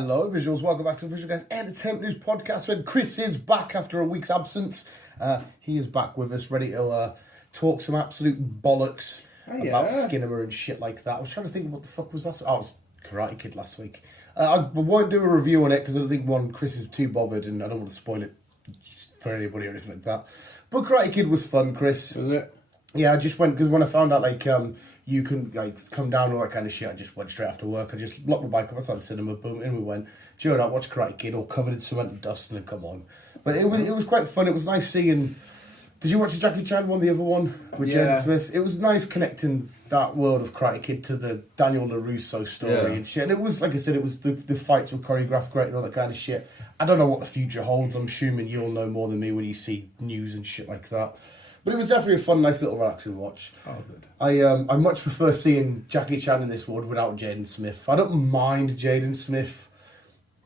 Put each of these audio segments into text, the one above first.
Hello, visuals. Welcome back to the Visual Guys Entertainment News Podcast when Chris is back after a week's absence. He is back with us, ready to talk some absolute bollocks about Skinner and shit like that. I was trying to think of what the fuck was last week. Oh, it was Karate Kid last week. I won't do a review on it because I don't think, Chris is too bothered and I don't want to spoil it for anybody or anything like that. But Karate Kid was fun, Chris. Was it? Yeah, I just went, because when I found out, you can come down and all that kind of shit, I just went straight after work. I just locked my bike up outside the cinema, boom, in we went. Do you know what? Watch Karate Kid, all covered in cement and dust, and then come on. But it was quite fun. It was nice seeing. Did you watch the Jackie Chan one, the other one with Jaden Smith? It was nice connecting that world of Karate Kid to the Daniel LaRusso story and shit. And it was, like I said, it was the fights were choreographed great and all that kind of shit. I don't know what the future holds. I'm assuming you'll know more than me when you see news and shit like that. But it was definitely a fun, nice little relaxing watch. Oh, good. I much prefer seeing Jackie Chan in this world without Jaden Smith. I don't mind Jaden Smith,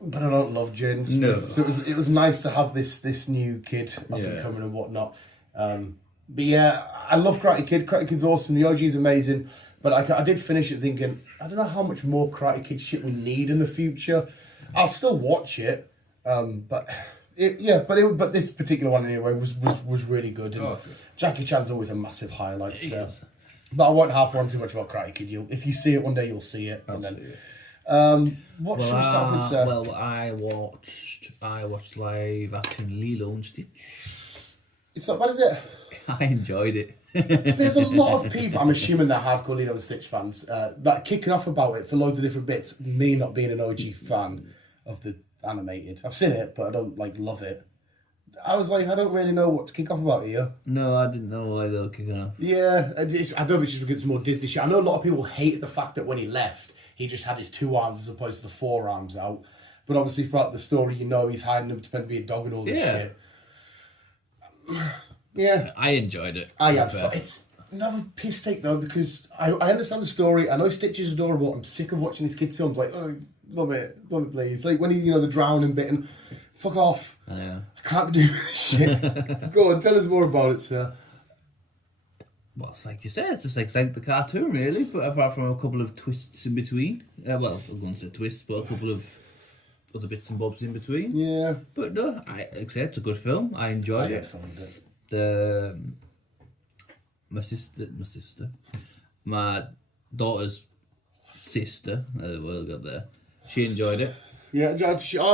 but I don't love Jaden Smith. No. So it was nice to have this new kid up and coming and whatnot. But yeah, I love Karate Kid. Karate Kid's awesome. The OG is amazing. But I did finish it thinking, I don't know how much more Karate Kid shit we need in the future. I'll still watch it, but this particular one anyway was really good. And Jackie Chan's always a massive highlight. So. But I won't harp on too much about Karate Kid. If you see it one day, you'll see it. And then, what should we start with, sir? Well, I watched live action Lilo and Stitch. It's not bad, is it? I enjoyed it. There's a lot of people, I'm assuming they're hardcore Lilo and Stitch fans, that kicking off about it for loads of different bits. Me not being an OG fan of the animated. I've seen it, but I don't love it. I was like, I don't really know what to kick off about here. No, I didn't know why they were kicking off. Yeah, I don't know if it's just because it's more Disney shit. I know a lot of people hated the fact that when he left, he just had his 2 arms as opposed to the 4 arms out. But obviously throughout the story, he's hiding them to pretend to be a dog and all this shit. Yeah. I enjoyed it. I had fun. It's another piss take though, because I understand the story. I know Stitch is adorable. I'm sick of watching these kids' films. Love it, please. Like when he, the drowning bit and fuck off. I can't do this shit. Go on, tell us more about it, sir. Well, it's like you said, it's just like the cartoon, really, but apart from a couple of twists in between. I won't say twists, but a couple of other bits and bobs in between. Yeah. But no, like I said, it's a good film. I enjoyed it. My daughter's sister, she enjoyed it. Yeah, it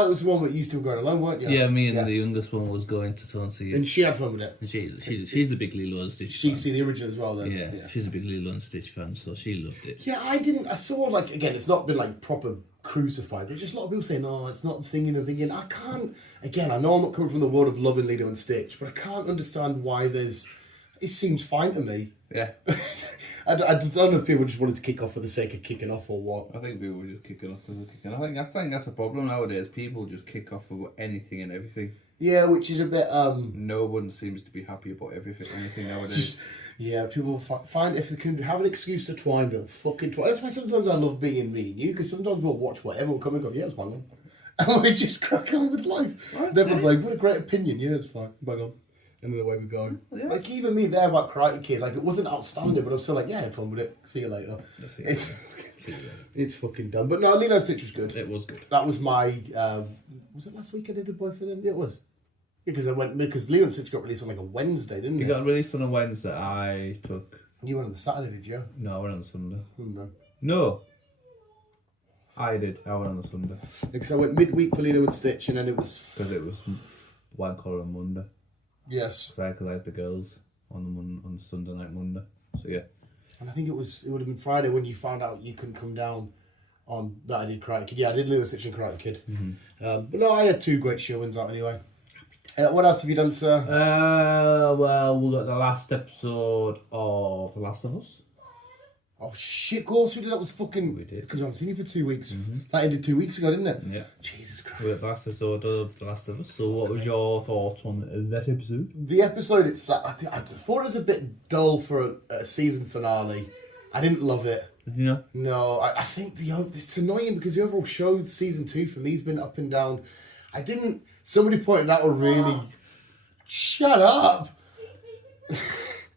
was the one that used to go alone, weren't you? Yeah, me and the youngest one was going to see it. And she had fun with it. And she's a big Lilo and Stitch fan. She's seen the original as well then. Yeah, she's a big Lilo and Stitch fan, so she loved it. Yeah, I saw again, it's not been proper crucified, but just a lot of people saying, no, it's not the thing, I'm thinking, I can't, again, I know I'm not coming from the world of loving Lilo and Stitch, but I can't understand why it seems fine to me. Yeah. I don't know if people just wanted to kick off for the sake of kicking off or what. I think people were just kicking off because they're kicking off. I think that's a problem nowadays. People just kick off for anything and everything. Yeah, which is a bit... No one seems to be happy about anything nowadays. People find if they can have an excuse to twine, they'll fucking twine. That's why sometimes I love being me and you, because sometimes we'll watch whatever, we'll come and go, yeah, it's fine. And we just crack on with life. And everyone's like, what a great opinion. Yeah, it's fine. Bang on. And the way we go. Yeah. Even me there about Karate Kid, it wasn't outstanding, but I'm still yeah, I had fun with it. See you later. It's fucking done. But no, Lilo and Stitch was good. It was good. That was my, was it last week I did a boy for them? Yeah, it was. Yeah, because Lilo and Stitch got released on a Wednesday, didn't it? It got released on a Wednesday. I took... You went on the Saturday, did you? No, I went on the Sunday. No. I did. I went on the Sunday. Because I went midweek for Lilo and Stitch, and then it was... Because it was White Collar on Monday. Yes. So I could like the girls on the Sunday night Monday. So yeah. And I think it would have been Friday when you found out you couldn't come down on that I did Karate Kid. Yeah, I did Lilo and Stitch and Karate Kid. Mm-hmm. But no, I had 2 great showings out anyway. What else have you done, sir? Well, we got the last episode of The Last of Us. Oh shit, of course we did. That was fucking... We did. Because we haven't seen you for 2 weeks. Mm-hmm. That ended 2 weeks ago, didn't it? Yeah. Jesus Christ. We got the last episode of The Last of Us. So what was your thoughts on that episode? The episode itself, I thought it was a bit dull for a season finale. I didn't love it. Did you know? No, I think it's annoying because the overall show, season 2, for me has been up and down. Somebody pointed out a really... Shut up!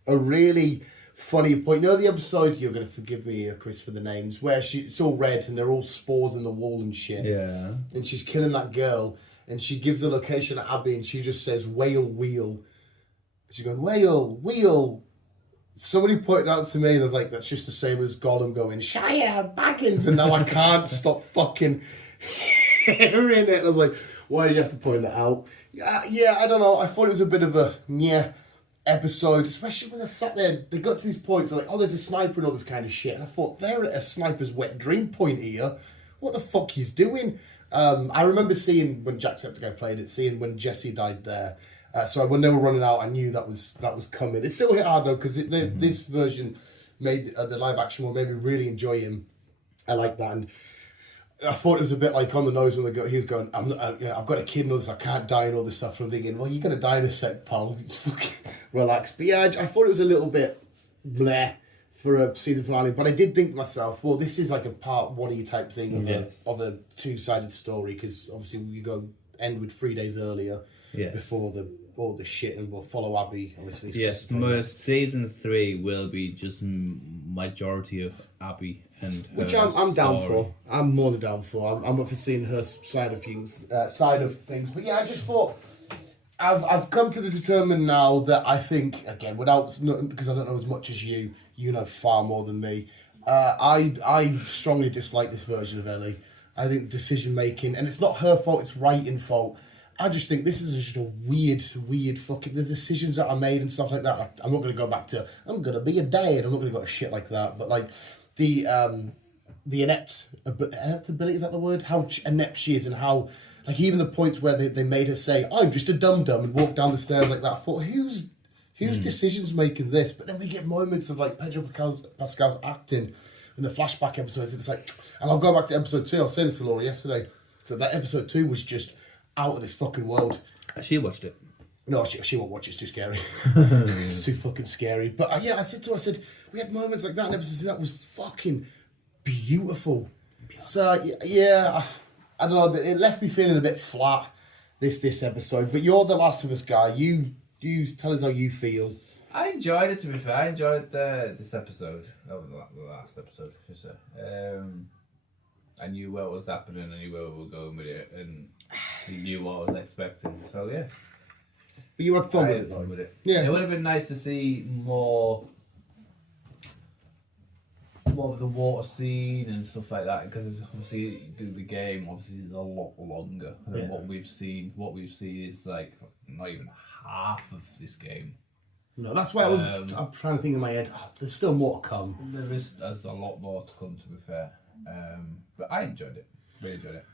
A really funny point. You know the episode, you're going to forgive me here, Chris, for the names, where it's all red and they're all spores in the wall and shit. Yeah. And she's killing that girl and she gives the location at Abby and she just says, whale, wheel. She's going, whale, wheel. Somebody pointed out to me and I was like, that's just the same as Gollum going, Shia, Baggins. And now I can't stop fucking hearing it. And I was like, why do you have to point that out? Yeah, I don't know. I thought it was a bit of a episode, especially when they sat there. They got to these points like, oh, there's a sniper and all this kind of shit. And I thought, they're at a sniper's wet dream point here. What the fuck he's doing? I remember seeing when Jacksepticeye played it, seeing when Jesse died there. So when they were running out, I knew that was coming. It still hit hard though because this version made the live action one made me really enjoy him. I like that, and I thought it was a bit like on the nose when he was going, I've got a kid and all this, I can't die and all this stuff. And I'm thinking, well, you're gonna die in a sec, pal. Just fucking relax. But yeah, I thought it was a little bit bleh for a season finale. But I did think to myself, well, this is like a part one type thing of a two-sided story because obviously we go end with 3 days earlier before all the shit, and we'll follow Abby obviously. Yes, season 3 will be just majority of Abby and her which I'm down story. for. I'm more than down for. I'm up for seeing her side of things. But yeah, I just thought I've come to the determined now that I think again because I don't know as much as you know far more than me. I strongly dislike this version of Ellie. I think decision making, and it's not her fault. It's writing fault. I just think this is just a weird fucking... The decisions that are made and stuff like that. I'm not going to go back to, I'm going to be a dad. I'm not going to go to shit like that. But like, the inept ability, is that the word? How inept she is and how... Like, even the points where they made her say, I'm just a dum-dum and walk down the stairs like that. I thought, whose decisions making this? But then we get moments of like Pedro Pascal's acting in the flashback episodes. And it's like... And I'll go back to episode 2. I was saying this to Laura yesterday. So that episode 2 was just... out of this fucking world. She watched it. No, she won't watch it. It's too scary. It's too fucking scary. But I said to her, we had moments like that in episode 2 that was fucking beautiful. So yeah, I don't know. It left me feeling a bit flat this episode. But you're the Last of Us guy. You tell us how you feel. I enjoyed it. To be fair, I enjoyed this episode. Oh, the last episode, I should say. I knew what was happening, I knew where we were going with it, and he knew what I was expecting. So yeah. But you had fun with it though. Yeah. It would have been nice to see more of the water scene and stuff like that, because obviously the game obviously is a lot longer than what we've seen. What we've seen is like not even half of this game. No, that's why I'm trying to think in my head. Oh, there's still more to come. There's a lot more to come, to be fair. But I enjoyed it. Really enjoyed it.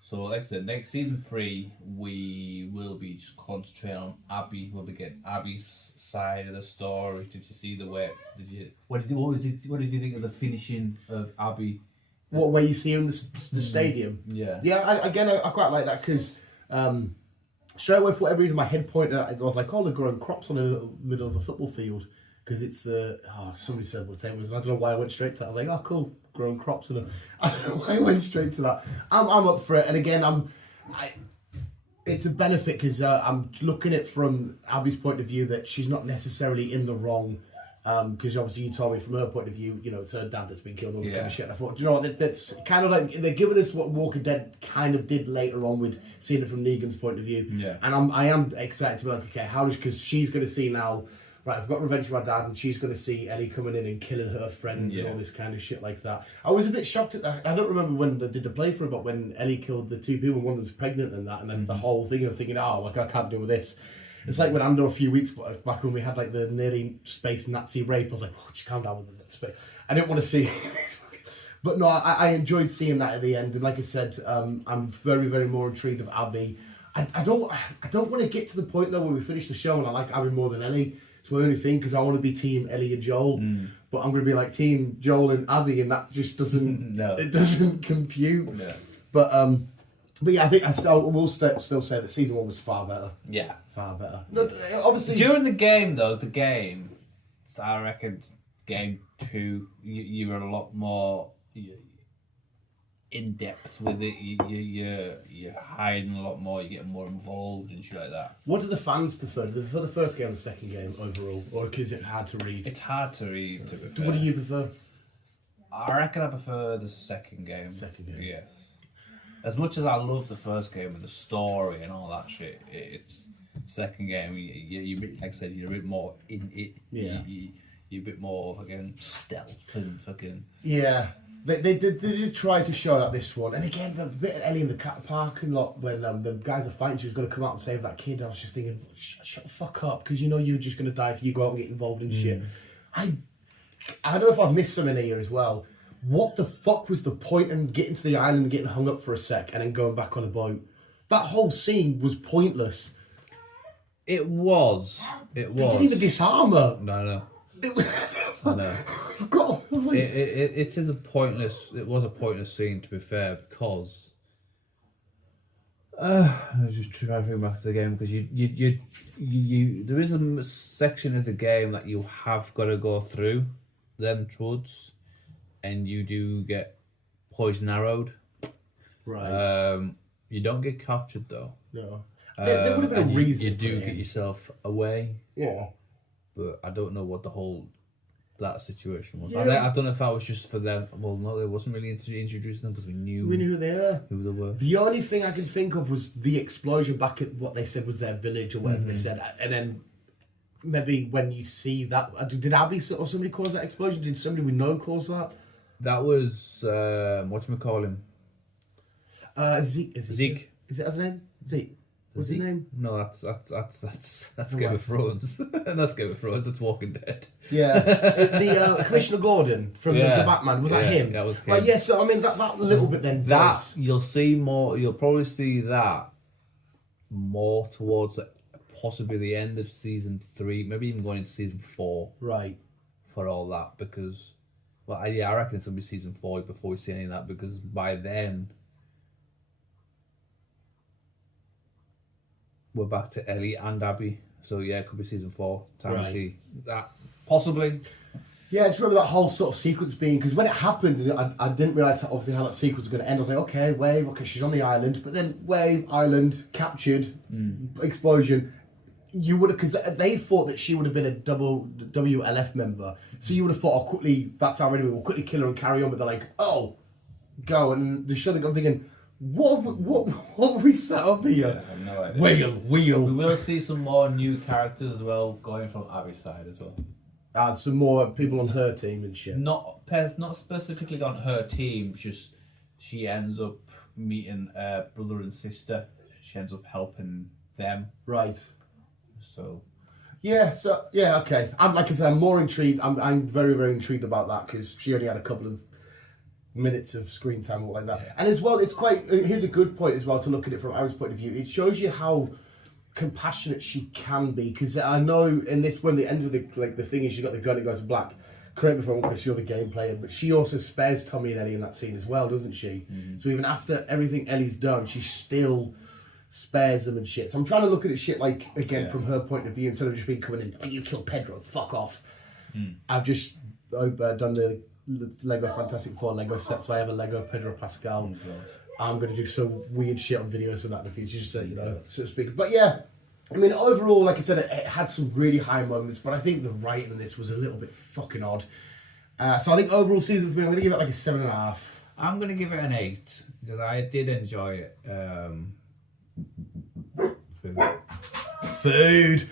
So, like I said, next season 3, we will be just concentrating on Abby. We'll be getting Abby's side of the story. Did you see the way? What did you think of the finishing of Abby? What way you see her in the stadium? Yeah. Yeah. I quite like that because straight away for whatever reason my head pointed at. I was like, oh, they're growing crops on the middle of a football field because it's the somebody said what the time was. And I don't know why I went straight to that. I was like, oh, cool. Growing crops and I don't know why I went straight to that. I'm up for it, and again, it's a benefit because I'm looking at it from Abby's point of view that she's not necessarily in the wrong. Because obviously you told me from her point of view, it's her dad that's been killed, all this kind of shit. And I thought, you know what, that's kind of like they're giving us what Walker Dead kind of did later on with seeing it from Negan's point of view. Yeah. And I am excited to be like, okay, because she's going to see now. Right, I've got revenge for my dad, and she's going to see Ellie coming in and killing her friends and all this kind of shit like that. I was a bit shocked at that. I don't remember when they did the playthrough, but when Ellie killed the 2 people, one of them was pregnant and that, and then the whole thing, I was thinking, I can't deal with this. It's like when Andor a few weeks back when we had like the nearly space Nazi rape, I was like, just calm down with the space. I didn't want to see But no, I enjoyed seeing that at the end, and like I said, I'm very, very more intrigued of Abby. I don't want to get to the point though where we finish the show and I like Abby more than Ellie. It's my only thing because I want to be team Ellie and Joel, but I'm going to be like team Joel and Abby, and that just doesn't it doesn't compute. No. But yeah, I think I will still say that season 1 was far better. Yeah, far better. No, obviously during the game though, so I reckon game 2, you were a lot more in depth with it. You're hiding a lot more. You're getting more involved and shit like that. What do the fans prefer? Do they prefer the first game or the second game overall, or is it hard to read? It's hard to read. To be fair. What do you prefer? I reckon I prefer the second game. Second game. Yes. As much as I love the first game and the story and all that shit, it's second game. You like I said, you're a bit more in it. Yeah. You're a bit more fucking stealth and fucking. Yeah. They did try to show that this one, and again the bit of Ellie in the cat parking lot when the guys are fighting, she was going to come out and save that kid. I was just thinking, shut the fuck up, because you know you're just going to die if you go out and get involved in shit. I don't know if I've missed something here as well. What the fuck was the point in getting to the island and getting hung up for a sec and then going back on the boat? That whole scene was pointless. It was. They didn't even disarm her. No. I know. God, I was like... it is a pointless. It was a pointless scene, to be fair, because I was just trying to think back to the game, because you there is a section of the game that you have got to go through them troods, and you do get poison arrowed. Right. You don't get captured though. No. There would have been a reason. You do get yourself away. Yeah. But I don't know what the whole that situation was. Yeah. I don't know if that was just for them. Well, no, it wasn't really introducing them because we knew who they are. Who they were. The only thing I can think of was the explosion back at what they said was their village or whatever they said, and then maybe when you see that, did Abby or somebody cause that explosion? Did somebody we know cause that? That was whatchamacallit? Zeke. Zeke. Is it his name? Zeke. What's his name? No, that's Game of Thrones. That's Game of Thrones. That's Walking Dead. Yeah, the Commissioner Gordon from the Batman. Was that him? That was him. Right, yeah, so I mean that little bit then. That you'll see more. You'll probably see that more towards possibly the end of season 3, maybe even going into season 4. Right. For all that, because I reckon it's gonna be season 4 before we see any of that, because by then we're back to Ellie and Abby. So yeah, it could be season 4. Time to see that. Possibly. Yeah, I just remember that whole sort of sequence being, because when it happened, I didn't realise obviously how that sequence was going to end. I was like, okay, Wave, okay, she's on the island, but then Wave, island, captured, explosion. You would have, because they thought that she would have been a WLF member, so you would have thought, oh, quickly, that's our enemy, we'll quickly kill her and carry on, but they're like, oh, go, and the show I'm thinking, what have we set up here? Yeah, I have no idea. Wheel. We will see some more new characters as well, going from Abby's side as well. Some more people on her team and shit. Not specifically on her team, just she ends up meeting brother and sister. She ends up helping them. Right. So. Yeah, okay. Like I said, I'm more intrigued. I'm very, very intrigued about that, because she only had a couple of minutes of screen time or like that. Yeah. And as well, it's quite, here's a good point as well to look at it from Abby's point of view. It shows you how compassionate she can be, because I know in this, when the end of the thing is, she's got the gun, it goes black. Correct me if I'm wrong, you're the game player, but she also spares Tommy and Ellie in that scene as well, doesn't she? So even after everything Ellie's done, she still spares them and shit. So I'm trying to look at it shit like, again, from her point of view, instead of just being coming in, oh, you killed Pedro, fuck off. I've just done the Lego Fantastic Four Lego set, so I have a Lego Pedro Pascal. I'm going to do some weird shit on videos for that in the future, just so you know, so to speak. But yeah, I mean, overall, like I said, it had some really high moments, but I think the writing in this was a little bit fucking odd. So I think overall season for me, I'm going to give it like a 7.5. I'm going to give it an 8, because I did enjoy it. Food.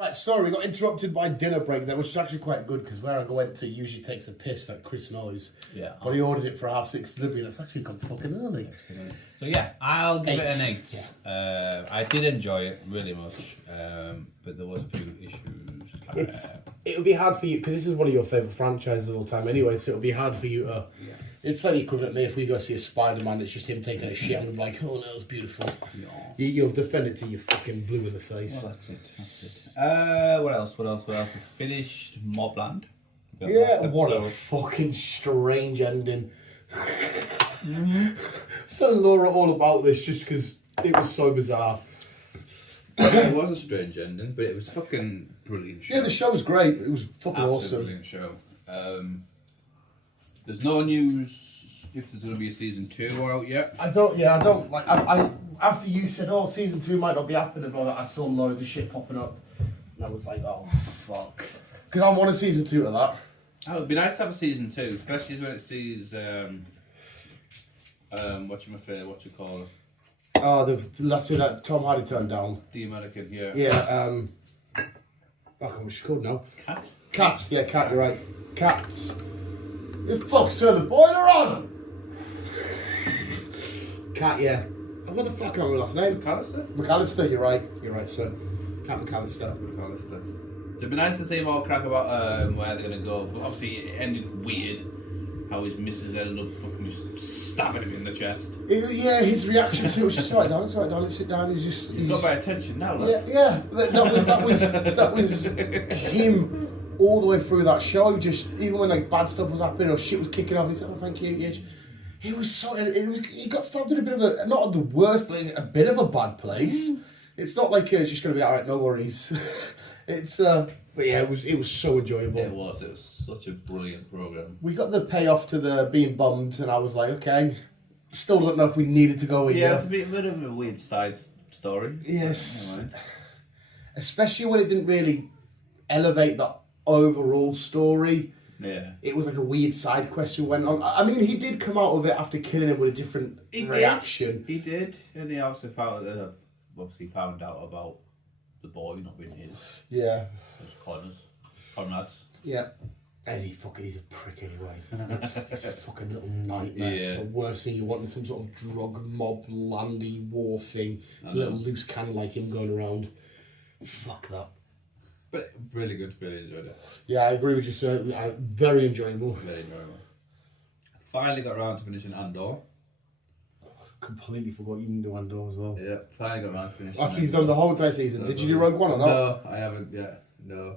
Right, sorry, we got interrupted by dinner break there, which is actually quite good, because where I went to usually takes a piss like Chris knows. Yeah. But he ordered it for 6:30 delivery, and it's actually come fucking early. So yeah, I'll give it an 8. Yeah. I did enjoy it really much, but there was a few issues. It would be hard for you, because this is one of your favourite franchises of all time anyway, so it would be hard for you to... Yes. It's like the equivalent of me if we go see a Spider-Man, it's just him taking a shit, and I'm like, oh no, it's beautiful. Yeah. You'll defend it till you're fucking blue in the face. Well, that's it. What else? We finished Mobland. Yeah, what a fucking strange ending. Tell Laura all about this, just because it was so bizarre. It was a strange ending, but it was fucking brilliant show. Yeah, the show was great. It was fucking Absolutely awesome. Brilliant show. There's no news if there's going to be a season 2 out yet. I don't like. I after you said, "Oh, season 2 might not be happening," but I saw loads of shit popping up, and I was like, "Oh fuck," because I want a season 2 of that. Oh, it'd be nice to have a season 2, especially when it sees what you call it? Oh, let's see that Tom Hardy turned down. The American, yeah. Yeah. I can't remember what she's called now. Cat. Yeah, Cat. You're right. Cats. The fuck's turned the boiler on. Cat. Yeah. Oh, what the fuck am I last name? McAllister. You're right. You're right, sir. Cat McAllister. It'd be nice to see more crack about where they're gonna go. But obviously, it ended weird. How his missus ended up fucking just stabbing him in the chest. Yeah, his reaction to it was just right, darling, sit down. He's got my attention now. Look. Yeah. That was him all the way through that show. Just even when like bad stuff was happening or shit was kicking off, he said, "Oh, thank you." He was so. He got stabbed in a bit of a, not the worst, but a bit of a bad place. It's not like just gonna be alright. No worries. It's but yeah, it was so enjoyable. It was such a brilliant program. We got the payoff to the being bummed, and I was like, okay. Still don't know if we needed to go here. Yeah, it's a bit of a weird side story. Yes. Anyway. Especially when it didn't really elevate the overall story. Yeah. It was like a weird side quest who went on. I mean, he did come out of it after killing him with a different reaction. He did, and he also found out about the boy not being his. Yeah. It was Conrad's. Yeah. And he's a prick anyway. He's a fucking little nightmare. Yeah. It's the worst thing you want in some sort of drug mob, landy war thing. It's a little loose cannon like him going around. Fuck that. But really good, really enjoyed it. Yeah, I agree with you, sir. Very enjoyable. Very enjoyable. Finally got around to finishing Andor. Completely forgot you didn't do Andor as well. Yeah, finally got around to finishing. So you've done the whole entire season. Did you do Rogue One or not? No, I haven't yet. No.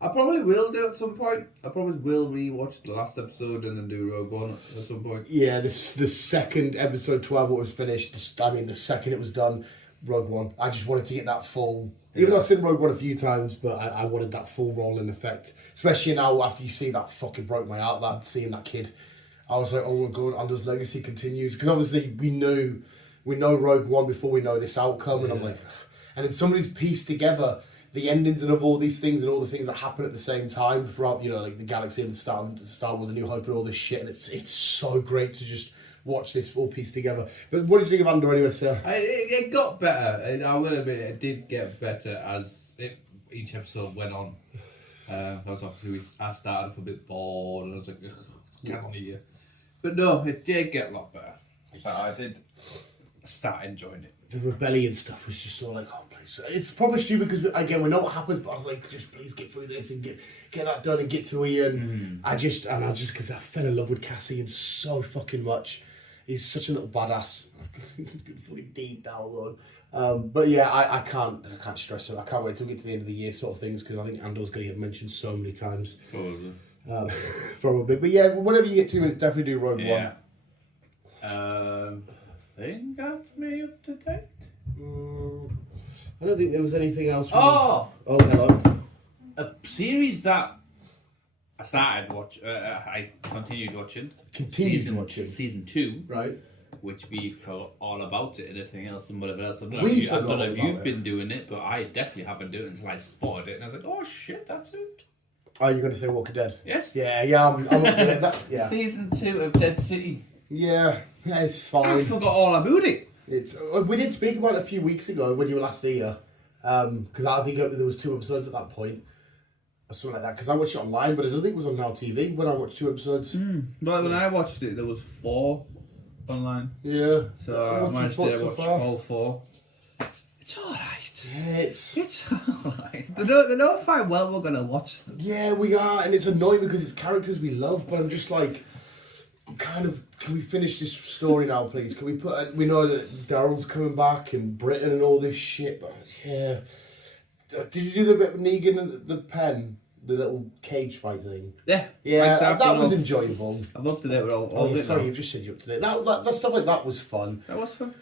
I probably will do at some point. I probably will rewatch the last episode and then do Rogue One at some point. Yeah, the second episode 12 was finished. The second it was done, Rogue One. I just wanted to get that full. Even though I've seen Rogue One a few times, but I wanted that full rolling effect. Especially now after you see that fucking broke my heart, that seeing that kid. I was like, oh my god, Andor's legacy continues. Because obviously we know Rogue One before we know this outcome, and I'm like, and then somebody's pieced together the endings and of all these things and all the things that happen at the same time throughout, like the galaxy and Star Wars: A New Hope and all this shit, and it's so great to just watch this all pieced together. But what did you think of Andor anyway, sir? It got better. I will admit it did get better as each episode went on. Because obviously I started a bit bored and I was like, can't hear. But no, it did get a lot better. I did start enjoying it. The rebellion stuff was just sort of like, oh please. It's probably stupid because again we know what happens, but I was like, just please get through this and get that done and get to Ian. I just because I fell in love with Cassian so fucking much. He's such a little badass. Fucking deep down, Lord. But yeah, I can't stress it. I can't wait till we get to the end of the year sort of things because I think Andor's going to get mentioned so many times. Probably. But yeah, whenever you get 2 minutes, definitely do Rogue One. I think that's me up to date. I don't think there was anything else. Oh, hello. A series that I started I continued watching. Season 2, right? Which we forgot all about it. Anything else and whatever else. I don't know if you've been doing it, but I definitely haven't done it until I spotted it, and I was like, oh shit, that's it. Oh, you're going to say Walking Dead? Yes. Yeah, I'm up to it. Yeah. Season 2 of Dead City. Yeah, it's fine. I forgot all about it. We did speak about it a few weeks ago when you were last here, because I think there was 2 episodes at that point, or something like that. Because I watched it online, but I don't think it was on Now TV when I watched 2 episodes. But when I watched it, there was 4 online. Yeah. So I managed to watch all 4. It's all right. Yeah, it's alright. They know fine well we're gonna watch them. Yeah, we are, and it's annoying because it's characters we love, but I'm just like, can we finish this story now, please? Can we we know that Daryl's coming back and Britain and all this shit, but yeah. Did you do the bit with Negan and the pen? The little cage fight thing? Yeah. Yeah, that was enjoyable. I'm up to date with all this. Sorry, you've just said you're up to date. That stuff like that was fun. That was fun.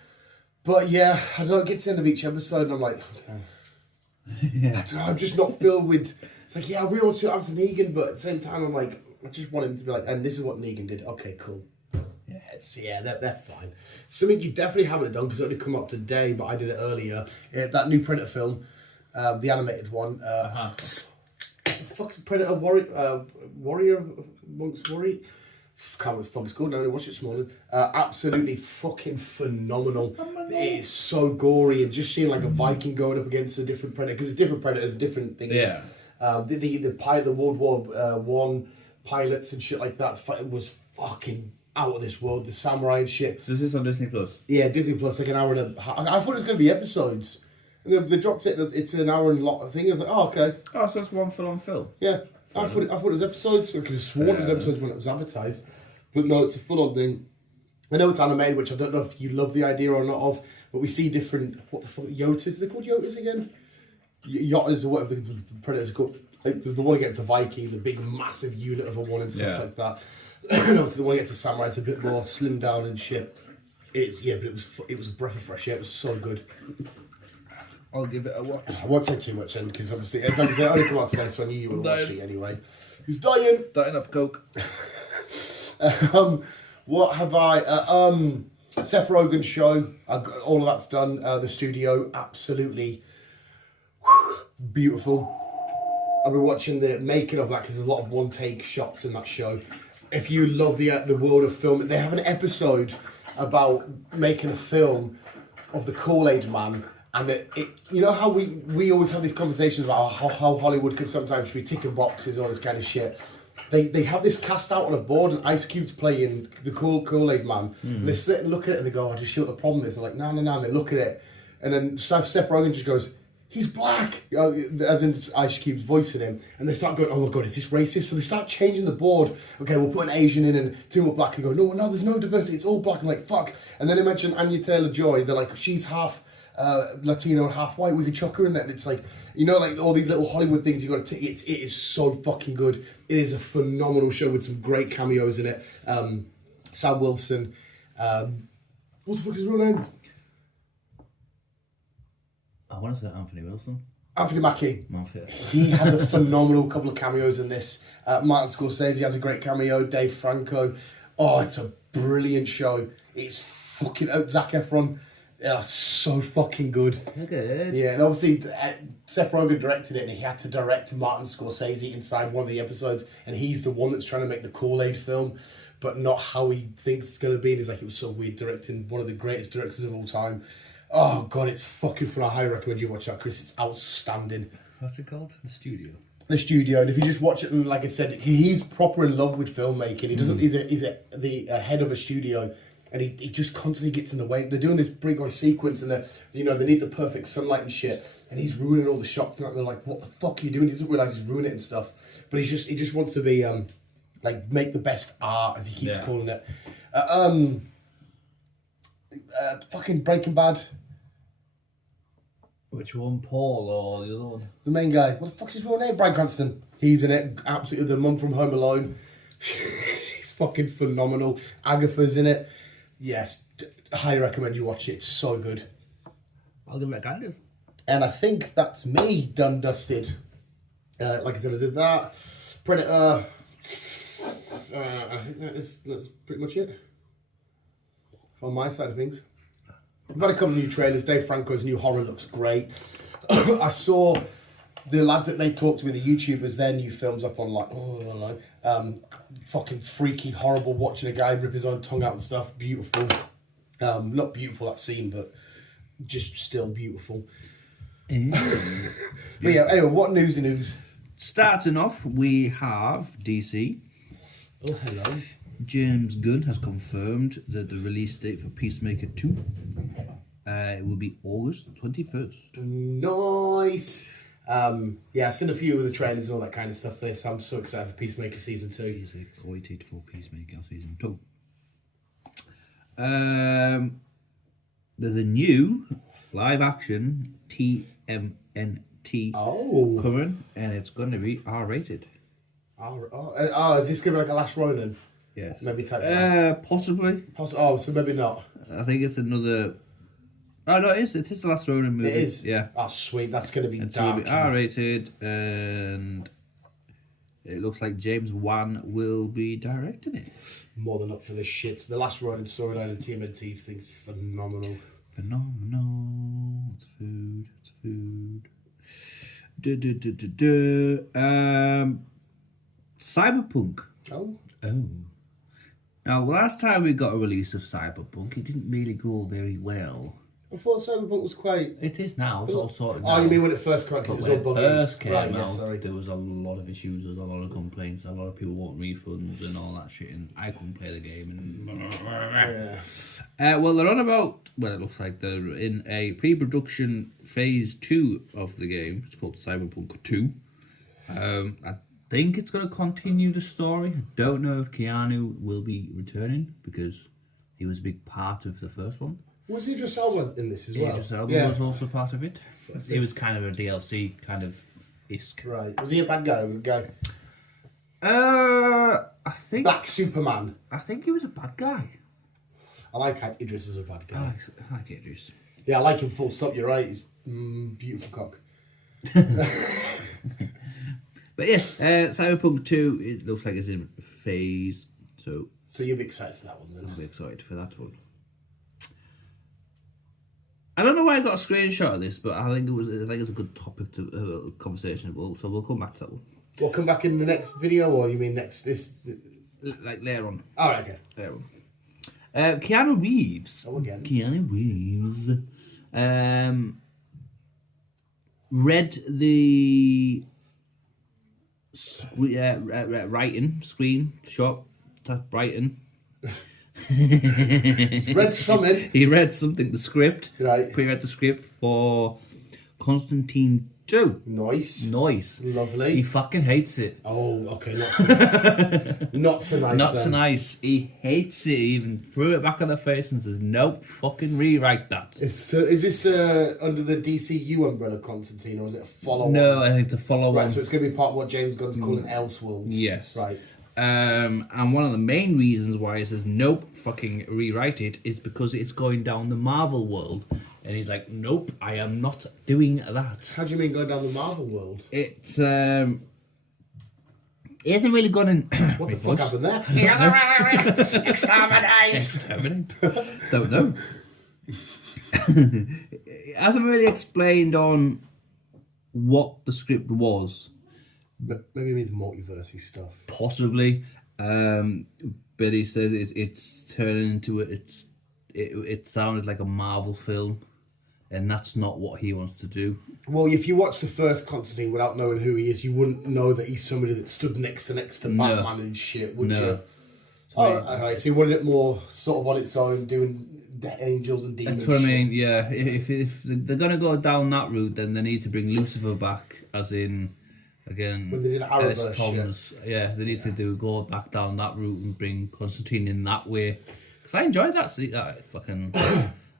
But yeah, I don't get to the end of each episode and I'm like, okay. Yeah. I'm just not filled with, it's like, yeah, I really want to see what happens to Negan, but at the same time I'm like, I just want him to be like, and this is what Negan did. Okay, cool. they're fine. Something you definitely haven't done because it only come up today, but I did it earlier. That new Predator film, the animated one. Fuck's Predator Warrior amongst Warrior. Can't remember what the fuck it's called now. I watched it this morning. Absolutely fucking phenomenal. It is so gory and just seeing like a Viking going up against a different predator because it's different predators, different things. Yeah. The World War One pilots and shit like that was fucking out of this world. The samurai and shit. Is this on Disney Plus? Yeah, Disney Plus, like an hour and a half. I thought it was going to be episodes. And they dropped it. It's an hour and lot of thing. I was like, oh okay. Oh, so it's one full-on film. Yeah. I thought it was episodes because I sworn it was episodes when it was advertised. But no, it's a full-on thing. I know it's animated, which I don't know if you love the idea or not of, but we see different, what the fuck, yotas? Are they called yotas again? Yotas or whatever the predators are called. Like the one against the Vikings, a big massive unit of a one and stuff like that. And obviously the one against the samurai is a bit more slimmed down and shit. But it was a breath of fresh air. It was so good. I'll give it a watch. I won't say too much then, because obviously it only come out today, so I knew you would watch it anyway. He's dying. Dying of coke. What have I? Seth Rogen's show. All of that's done. The studio, absolutely beautiful. I've been watching the making of that because there's a lot of one-take shots in that show. If you love the world of film, they have an episode about making a film of the Kool-Aid Man. And you know how we always have these conversations about how Hollywood can sometimes be ticking boxes and all this kind of shit. They have this cast out on a board and Ice Cube's playing the Kool-Aid Man. And they sit and look at it and they go, oh, do you see what the problem is? They're like, no. And they look at it. And then Seth Rogen just goes, he's black. As in Ice Cube's voicing him. And they start going, oh my God, is this racist? So they start changing the board. Okay, we'll put an Asian in and two more black. And go, no, there's no diversity. It's all black. And like, fuck. And then they mention Anya Taylor-Joy. They're like, she's half Latino and half white. We could chuck her in there. And it's like, you know, like all these little Hollywood things you got to take. It is so fucking good. It is a phenomenal show with some great cameos in it. Sam Wilson. What the fuck is his real name? I want to say Anthony Wilson. Anthony Mackie. He has a phenomenal couple of cameos in this. Martin Scorsese has a great cameo. Dave Franco. Oh, it's a brilliant show. It's fucking Zac Efron. Yeah, so fucking good. Okay. Yeah, and obviously Seth Rogen directed it, and he had to direct Martin Scorsese inside one of the episodes, and he's the one that's trying to make the Kool-Aid film, but not how he thinks it's going to be. And he's like, it was so weird directing one of the greatest directors of all time. Oh God, it's fucking fun. I highly recommend you watch that, Chris. It's outstanding. What's it called? The Studio. The Studio, and if you just watch it, and like I said, he's proper in love with filmmaking. He doesn't. He's the head of a studio. And he just constantly gets in the way. They're doing this big sequence, and they need the perfect sunlight and shit. And he's ruining all the shots. And they're like, "What the fuck are you doing?" He doesn't realize he's ruining it and stuff. But he just wants to be like make the best art, as he keeps calling it. Fucking Breaking Bad. Which one, Paul or the other one? The main guy. What the fuck's his real name? Bryan Cranston. He's in it. Absolutely, the mum from Home Alone. He's fucking phenomenal. Agatha's in it. Yes, highly recommend you watch it. It's so good. I'll give it a gander. And I think that's me done dusted. Like I said, I did that. Predator. I think that's pretty much it. On my side of things. I've had a couple of new trailers. Dave Franco's new horror looks great. I saw the lads that they talked to with the YouTubers, their new films up online. Fucking freaky, horrible, watching a guy rip his own tongue out and stuff. Beautiful. Not beautiful, that scene, but just still beautiful. But yeah, anyway, what news? Starting off, we have DC. Oh, hello. James Gunn has confirmed that the release date for Peacemaker 2 it will be August 21st. Nice. I've seen a few of the trailers and all that kind of stuff there, so I'm so excited for Peacemaker Season 2. He's excited for Peacemaker Season 2. There's a new live-action TMNT coming, and it's going to be R-rated. Is this going to be like a Last Ronin? Yes. Maybe type possibly. So maybe not. I think it's another... Oh, no, it is the Last Ronin movie. It is? Yeah. Oh, sweet. That's going to be It's dark. going to be R-rated, and it looks like James Wan will be directing it. More than up for this shit. The last Ronin storyline of TMNT thing's phenomenal. Phenomenal. It's food. It's food. Cyberpunk. Oh. Now, last time we got a release of Cyberpunk, it didn't really go very well. I thought Cyberpunk was quite... It is now. It's all sorted now. Oh, you mean when it first came out? Because it was all buggy. First came right, out, sorry. there was a lot of issues, there was a lot of complaints, a lot of people wanting refunds and all that shit, and I couldn't play the game. Well, they're on about... Well, it looks like they're in a pre-production phase 2 of the game. It's called Cyberpunk 2. I think it's going to continue the story. I don't know if Keanu will be returning, because he was a big part of the first one. Was Idris Elba in this as well? Idris Elba was also part of it. He was kind of a DLC kind of isk. Right. Was he a bad guy or a good guy? I think Black Superman. I think he was a bad guy. I like Idris as a bad guy. I like Idris. Yeah, I like him full stop. You're right. He's beautiful cock. But yes, Cyberpunk 2, it looks like it's in phase. So you'll be excited for that one then? I'll be excited for that one. I don't know why I got a screenshot of this, but I think it's a good topic to conversation. So we'll come back to that one. We'll come back in the next video, or you mean next this? Like later on. Oh, okay. Later on. Keanu Reeves. Oh, again. Keanu Reeves. Read the writing screenshot. Writing. Read something. He read something, the script. Right. He read the script for Constantine 2. Nice. Lovely. He fucking hates it. Oh, okay. Not so nice. Not so nice. Not so nice. He hates it. He even threw it back on their face and says, nope, fucking rewrite that. Is this under the DCU umbrella, Constantine, or is it a follow-on? No, I think it's a follow-on. Right, so it's going to be part of what James Gunn's calling Elseworlds. Yes. Right. And one of the main reasons why he says nope, fucking rewrite it, is because it's going down the Marvel world. And he's like, nope, I am not doing that. How do you mean going down the Marvel world? It's it hasn't really gone in. What the fuck happened there? Exterminate. Don't know. It hasn't really explained on what the script was. Maybe it means multiverse stuff. Possibly, but he says it's turning into it sounded like a Marvel film, and that's not what he wants to do. Well, if you watch the first Constantine without knowing who he is, you wouldn't know that he's somebody that stood next to Batman and shit, would you? All right, so you wanted it more sort of on its own, doing the angels and demons. That's what I mean. Yeah, if they're gonna go down that route, then they need to bring Lucifer back, as in. Again, when they did Arrowverse, Thomas, they need to go back down that route and bring Constantine in that way. Because I enjoyed that fucking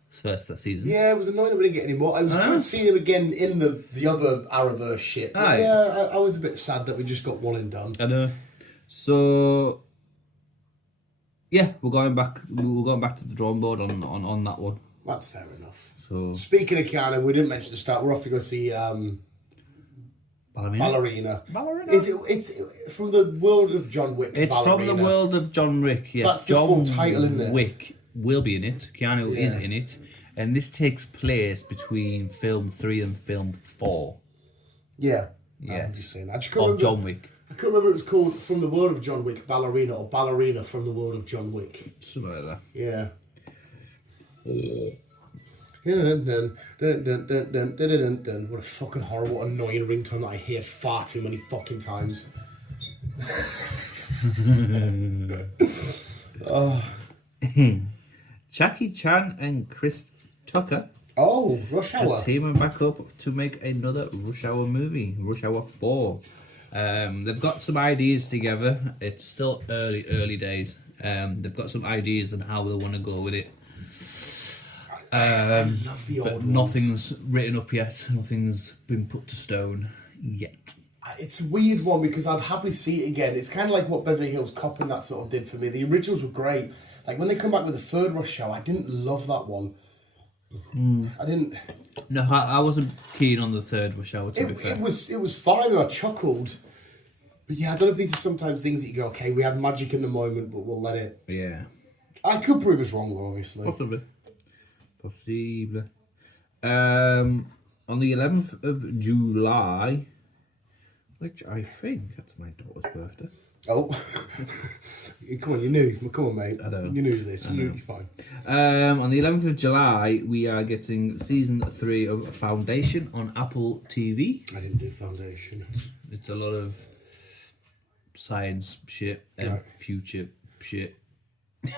first season. Yeah, it was annoying we didn't get any more. It was good seeing him again in the other Arrowverse shit. But I was a bit sad that we just got one and done. I know. So yeah, we're going back to the drawing board on that one. That's fair enough. So speaking of Keanu, we didn't mention at the start, we're off to go see Ballerina. It's from the world of John Wick. It's Ballerina. from the world of John Wick. Yes, that's John the full title, isn't it? Wick will be in it. Keanu is in it, and this takes place between film 3 and film 4. Yeah. I'm just saying that. I just of John Wick. I couldn't remember it was called From the World of John Wick Ballerina or Ballerina from the World of John Wick. Something like that. Yeah. What a fucking horrible, annoying ringtone that I hear far too many fucking times. Jackie Chan and Chris Tucker. Oh, Rush Hour. Are teaming back up to make another Rush Hour movie, Rush Hour 4. They've got some ideas together. It's still early days. They've got some ideas on how they want to go with it. I love the old but ones. Nothing's written up yet. Nothing's been put to stone yet. It's a weird one because I'd happily see it again. It's kind of like what Beverly Hills Cop and that sort of did for me. The originals were great. Like when they come back with the third Rush Hour, I didn't love that one. I didn't. No, I wasn't keen on the third Rush Hour. It was fine. I chuckled. But yeah, I don't know if these are sometimes things that you go, okay, we had magic in the moment, but we'll let it. Yeah. I could prove us wrong, though, obviously. Possibly. On the 11th of July, which I think that's my daughter's birthday. Oh. Come on, you knew. Come on, mate. I know. You knew this. You're fine. On the 11th of July, we are getting season 3 of Foundation on Apple TV. I didn't do Foundation. It's a lot of science shit and future shit.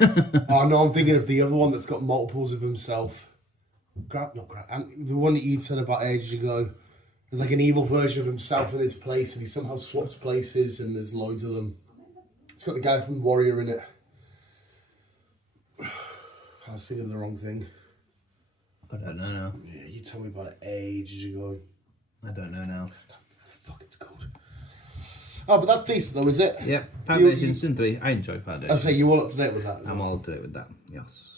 Oh no, I'm thinking of the other one that's got multiples of himself. The one that you said about ages ago. There's like an evil version of himself in his place, and he somehow swaps places, and there's loads of them. It's got the guy from Warrior in it. I was thinking of the wrong thing. I don't know now. Yeah, you told me about it ages ago. I don't know now. Fuck, it's called. Oh, but that's decent though, is it? Yeah, Foundation Season 3. I enjoy Foundation. I say you're all up to date with that. I'm all up to date with that, yes.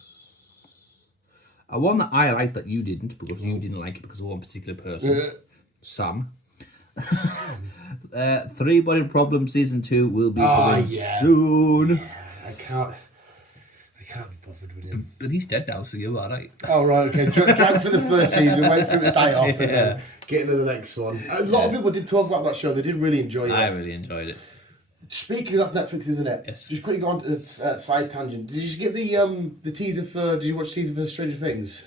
One that I liked that you didn't, because you didn't like it because of one particular person. Sam. 3 Body Problem Season 2 will be coming soon. Yeah, I can't be bothered with him. But he's dead now, so you're alright. Oh, right, okay. Drank for the first season, wait for him to die off, and then get into the next one. A lot of people did talk about that show. They did really enjoy it. I really enjoyed it. Speaking of, that's Netflix, isn't it? Yes. Just quickly go on to side tangent. Did you get the teaser for? Did you watch the teaser for Stranger Things?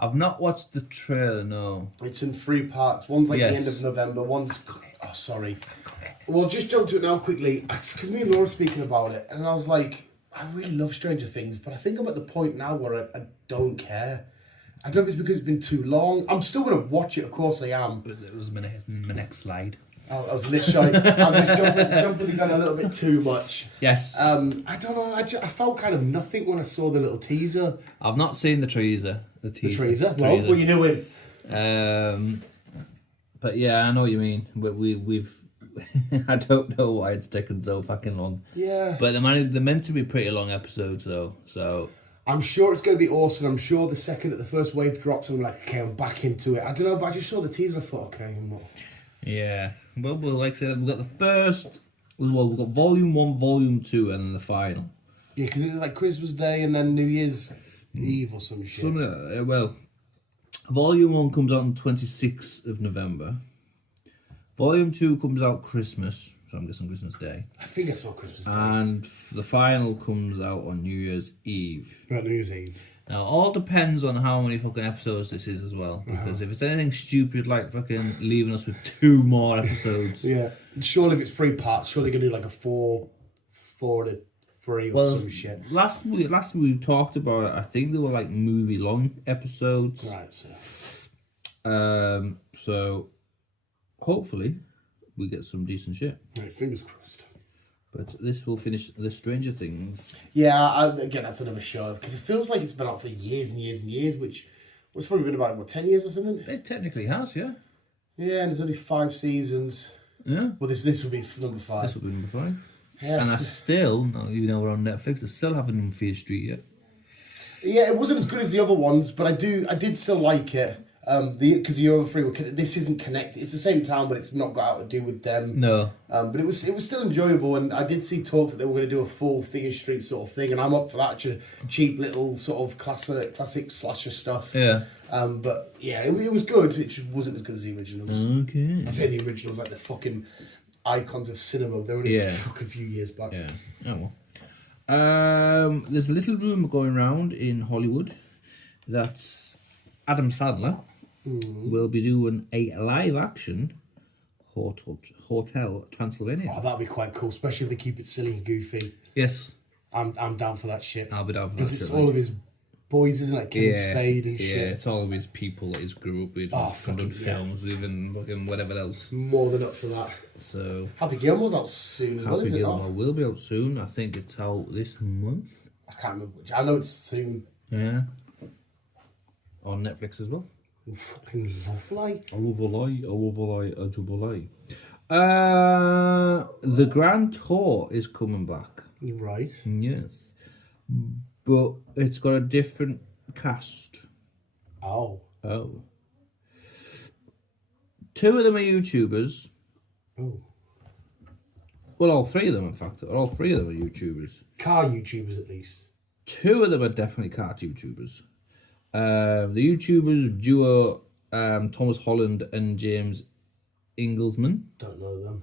I've not watched the trailer, no. It's in 3 parts. One's like the end of November. One's... Oh, sorry. Well, just jump to it now quickly. Because me and Laura were speaking about it. And I was like, I really love Stranger Things. But I think I'm at the point now where I don't care. I don't know if it's because it's been too long. I'm still going to watch it. Of course I am. It was my next slide. I was literally... I was jumping the gun a little bit too much. Yes. I don't know. I felt kind of nothing when I saw the little teaser. I've not seen the teaser. The teaser? Well, you knew it. But yeah, I know what you mean. We've I don't know why it's taken so fucking long. Yeah. But they're meant to be pretty long episodes though, so... I'm sure it's going to be awesome. I'm sure the second that the first wave drops, I'm like, okay, I'm back into it. I don't know, but I just saw the teaser and I thought, okay, I'm not... Yeah. Well, like I said, we've got the first... Well, we've got Volume 1, Volume 2, and then the final. Yeah, because it's like Christmas Day and then New Year's Eve or some shit. Well, Volume 1 comes out on 26th of November. Volume 2 comes out Christmas, so I'm guessing Christmas Day. I think I saw Christmas Day. And the final comes out on New Year's Eve. Not New Year's Eve. Now, all depends on how many fucking episodes this is as well. Because if it's anything stupid like fucking leaving us with 2 more episodes... Yeah. Surely if it's 3 parts, surely they're going to do like a 4 to 3 or some shit. Last we talked about it, I think they were like movie-long episodes. Right, so hopefully we get some decent shit. Right, fingers crossed. But this will finish the Stranger Things. Yeah, again, that's another show. Because it feels like it's been out for years and years and years, which was probably been about, 10 years or something? It technically has, yeah. Yeah, and there's only 5 seasons. Yeah. Well, this will be number 5. This will be number 5. Yeah, and I still, even though we're on Netflix, I still haven't on Fear Street yet. Yeah, it wasn't as good as the other ones, but I did still like it. Because the other 3 were this isn't connected. It's the same town, but it's not got out to do with them. No. But it was still enjoyable, and I did see talks that they were going to do a full Fear Street sort of thing, and I'm up for that cheap little sort of classic slasher stuff. Yeah. But yeah, it was good. It just wasn't as good as the originals. Okay. I say the originals like the fucking icons of cinema. They were only a fucking few years back. Yeah. Oh well. There's a little rumour going around in Hollywood that Adam Sandler will be doing a live action Hotel Transylvania. Oh, that'd be quite cool, especially if they keep it silly and goofy. Yes. I'm down for that shit. I'll be down for that because shit. Because it's all of his boys, isn't it? Kevin Spade and shit. Yeah, it's all of his people that he's grew up with. From films, even fucking whatever else. More than up for that. So Happy Gilmore's out soon as well, is it? Happy Gilmore will be out soon. I think it's out this month. I can't remember which. I know it's soon. Yeah. On Netflix as well. Fucking lovely. I love a lie. The Grand Tour is coming back. Right. Yes. But it's got a different cast. Oh. 2 of them are YouTubers. Oh. Well, all three of them, in fact. All three of them are YouTubers. Car YouTubers, at least. Two of them are definitely car YouTubers. The YouTubers duo Thomas Holland and James Inglesman. Don't know them.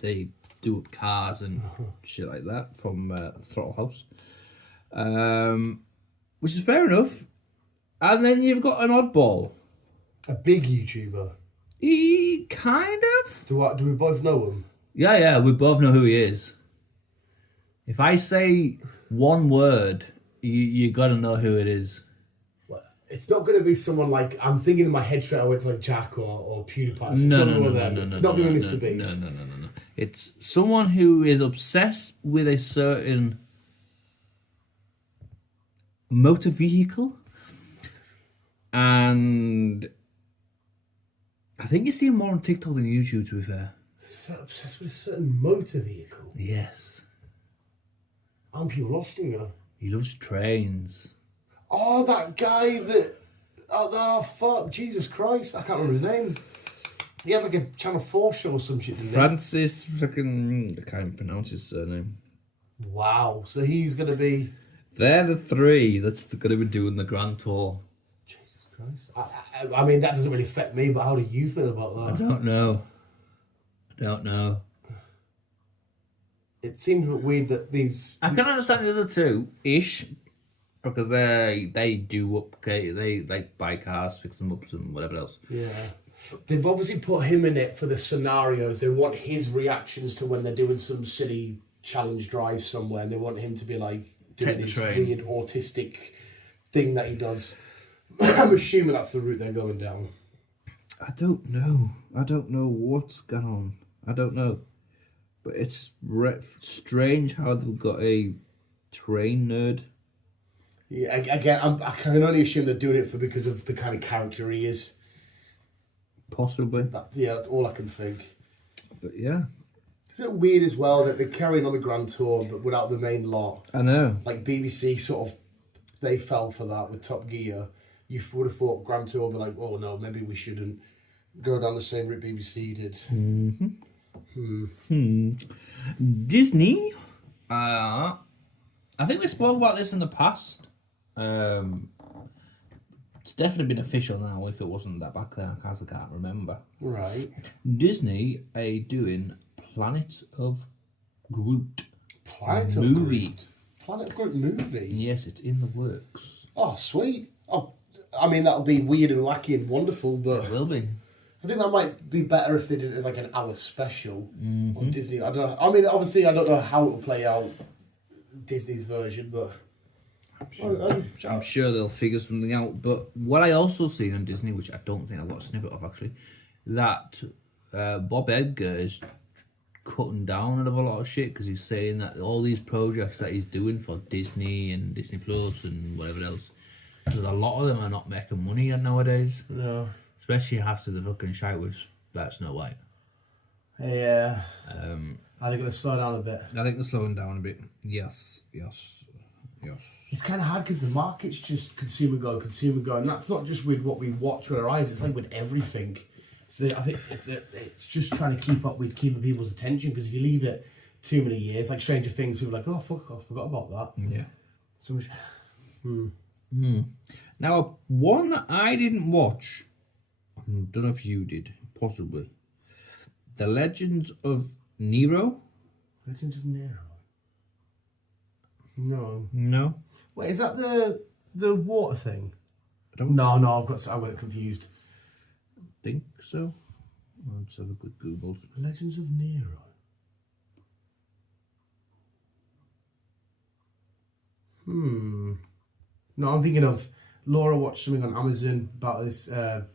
They do up cars and shit like that from Throttle House. Which is fair enough. And then you've got an oddball. A big YouTuber. He kind of. Do we both know him? Yeah, we both know who he is. If I say one word, you got to know who it is. Well, it's not going to be someone like, I'm thinking in my head straight away, it's like Jack or PewDiePie. It's No. not going to be Mr. Beast. No. It's someone who is obsessed with a certain motor vehicle. And I think you see him more on TikTok than YouTube, to be fair. So obsessed with a certain motor vehicle. Yes. I'm pure lost here. He loves trains. Oh, that guy that... Oh, fuck. Jesus Christ. I can't remember his name. He had like a Channel 4 show or some shit, didn't he? Francis, I can't even pronounce his surname. Wow. So he's going to be... They're the three that's going to be doing the Grand Tour. Jesus Christ. I mean, that doesn't really affect me, but how do you feel about that? I don't know. It seems a bit weird that these... I can understand the other two-ish, because they do up, okay, they buy cars, fix them up, and whatever else. Yeah. They've obviously put him in it for the scenarios. They want his reactions to when they're doing some silly challenge drive somewhere, and they want him to be like doing this weird autistic thing that he does. I'm assuming that's the route they're going down. I don't know what's going on. I don't know. But it's strange how they've got a train nerd. Yeah, again, I can only assume they're doing it because of the kind of character he is. Possibly. That's all I can think. But yeah. Isn't it weird as well that they're carrying on the Grand Tour but without the main lot? I know. Like BBC sort of, they fell for that with Top Gear. You would have thought Grand Tour would be like, oh no, maybe we shouldn't go down the same route BBC did. Disney. I think we spoke about this in the past. It's definitely been official now. If it wasn't that back then, I can't remember. Right. Disney are doing Planet of Groot. Planet of movie. Groot. Planet of Groot movie. Yes, it's in the works. Oh, sweet. Oh, I mean, that'll be weird and wacky and wonderful, but It will be. I think that might be better if they did it as like an hour special on Disney. I don't know. I mean, obviously, I don't know how it will play out, Disney's version, but I'm sure they'll figure something out. But what I also seen on Disney, which I don't think I got a snippet of actually, that Bob Edgar is cutting down on a lot of shit because he's saying that all these projects that he's doing for Disney and Disney Plus and whatever else, because a lot of them are not making money nowadays. no. Especially after the fucking shite with that Snow White. Yeah. Are they going to slow down a bit? I think they're slowing down a bit. Yes. It's kind of hard because the market's just consumer go, and that's not just with what we watch with our eyes. It's like with everything. So I think it's just trying to keep up with keeping people's attention. Because if you leave it too many years, like Stranger Things, people are like, oh fuck, I forgot about that. Yeah. So Now, one that I didn't watch, I don't know if you did, possibly. The Legends of Nero. Legends of Nero. No. No. Wait, is that the water thing? I don't No, I got it confused. think so. Let's have a quick Google. Legends of Nero. No, I'm thinking of Laura watched something on Amazon about this a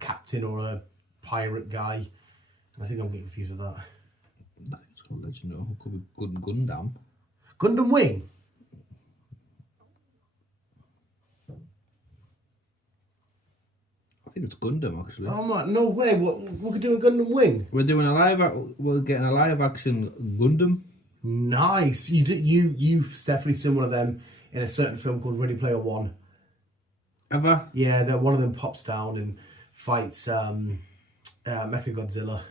captain or a pirate guy. I think I'm getting confused with that. No, it's called Legend of it could be Gundam. Gundam Wing. I think it's Gundam actually. Oh my, no way! What we're doing Gundam Wing? We're doing we're getting a live action Gundam. Nice. You've definitely seen one of them in a certain film called Ready Player One. Ever? Yeah, that one of them pops down and fights Mechagodzilla.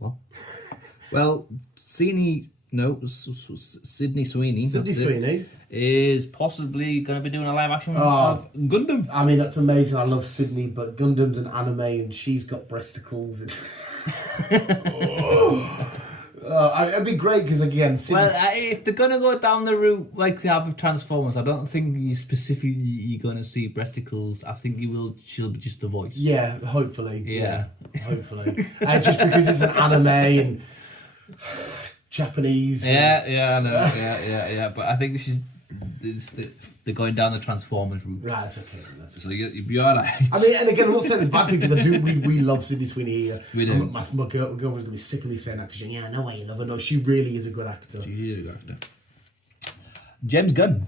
Well, Well, Sydney Sweeney. Sydney Sweeney is possibly going to be doing a live action of Gundam. I mean, that's amazing. I love Sydney, but Gundam's an anime, and she's got breasticles. It'd be great because again, if they're gonna go down the route like they have with Transformers, I don't think you're gonna see breasticles. I think she'll be just the voice. Yeah, hopefully. Yeah. Hopefully. Just because it's an anime and Japanese. Yeah, I know. Yeah. But I think they're going down the Transformers route. Right, that's okay. So you'll be alright. I mean, and again, I'm not saying it's bad thing because we love Sydney Sweeney here. We do. My girlfriend's going to be sick of me saying that because I know why you love her. No, she really is a good actor. She is a good actor. James Gunn.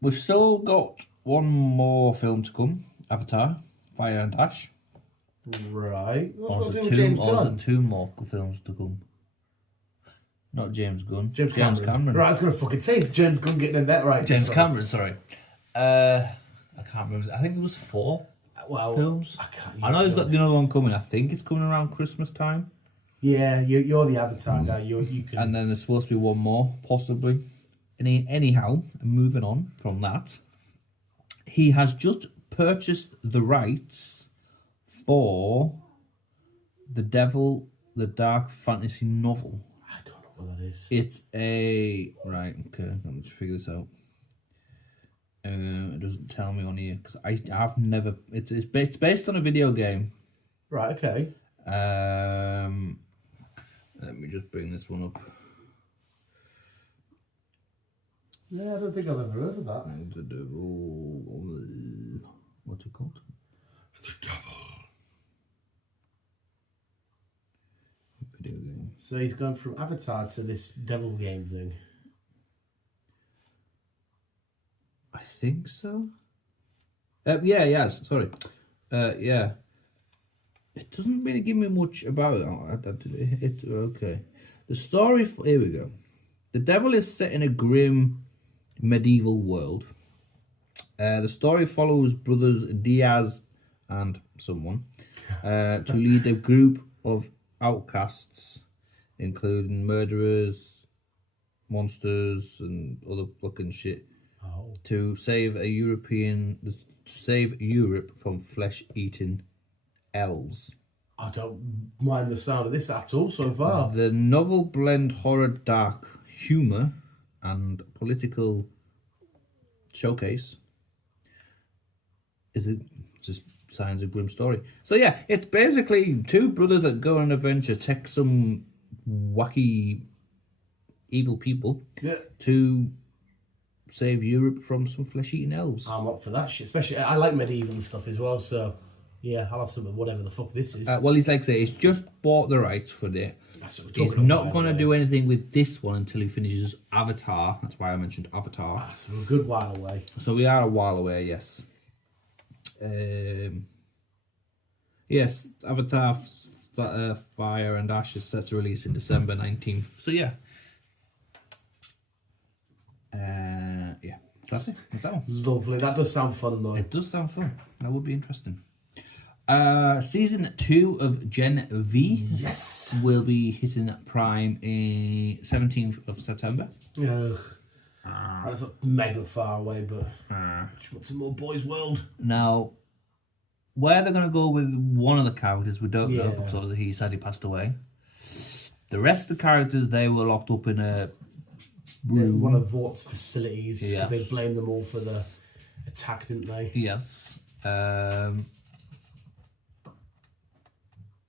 We've still got one more film to come. Avatar, Fire and Ash. Right. Or is it two more films to come? Not James Gunn. James Cameron. Right, I was going to fucking say, it's James Gunn getting in that right. James Cameron, sorry. I can't remember. I think it was 4 films. I know he's got the other one coming. I think it's coming around Christmas time. Yeah, you're the Avatar guy. You can... And then there's supposed to be one more, possibly. Anyhow, moving on from that, he has just purchased the rights for The Devil, the Dark Fantasy novel. I don't know what that is. It's right. Okay, let me just figure this out. It doesn't tell me on here because I've never. It's based on a video game. Right. Okay. Let me just bring this one up. Yeah, I don't think I've ever heard of that. The Devil. What's it called? The Devil. Video game. So he's gone from Avatar to this Devil game thing. I think so. Yes. Sorry. Yeah. It doesn't really give me much about it. Okay. The story. Here we go. The Devil is set in a grim medieval world. The story follows brothers Diaz and someone to lead a group of outcasts, including murderers, monsters, and other fucking shit, to save Europe from flesh-eating elves. I don't mind the sound of this at all so far. The novel blends horror, dark humour, and political showcase. Is it just signs a grim story? So yeah, it's basically two brothers that go on an adventure, take some wacky evil people to save Europe from some flesh-eating elves. I'm up for that shit. Especially, I like medieval stuff as well, so yeah, I'll have some of whatever the fuck this is. Well, he's like I say, he's just bought the rights for it. He's not going to do anything with this one until he finishes Avatar. That's why I mentioned Avatar. So we're a good while away. So we are a while away, yes. Yes, Avatar Fire and Ash is set to release in December 19th. So yeah. Yeah, so that's it. That's that one. Lovely. That does sound fun though. It does sound fun. That would be interesting. Season 2 of Gen V will be hitting Prime in 17th of September. That's mega far away, but just want some more Boys World. Now, where they're going to go with one of the characters, we don't know because he said he passed away. The rest of the characters, they were locked up in a room. One of Vort's facilities, because they blamed them all for the attack, didn't they? Yes.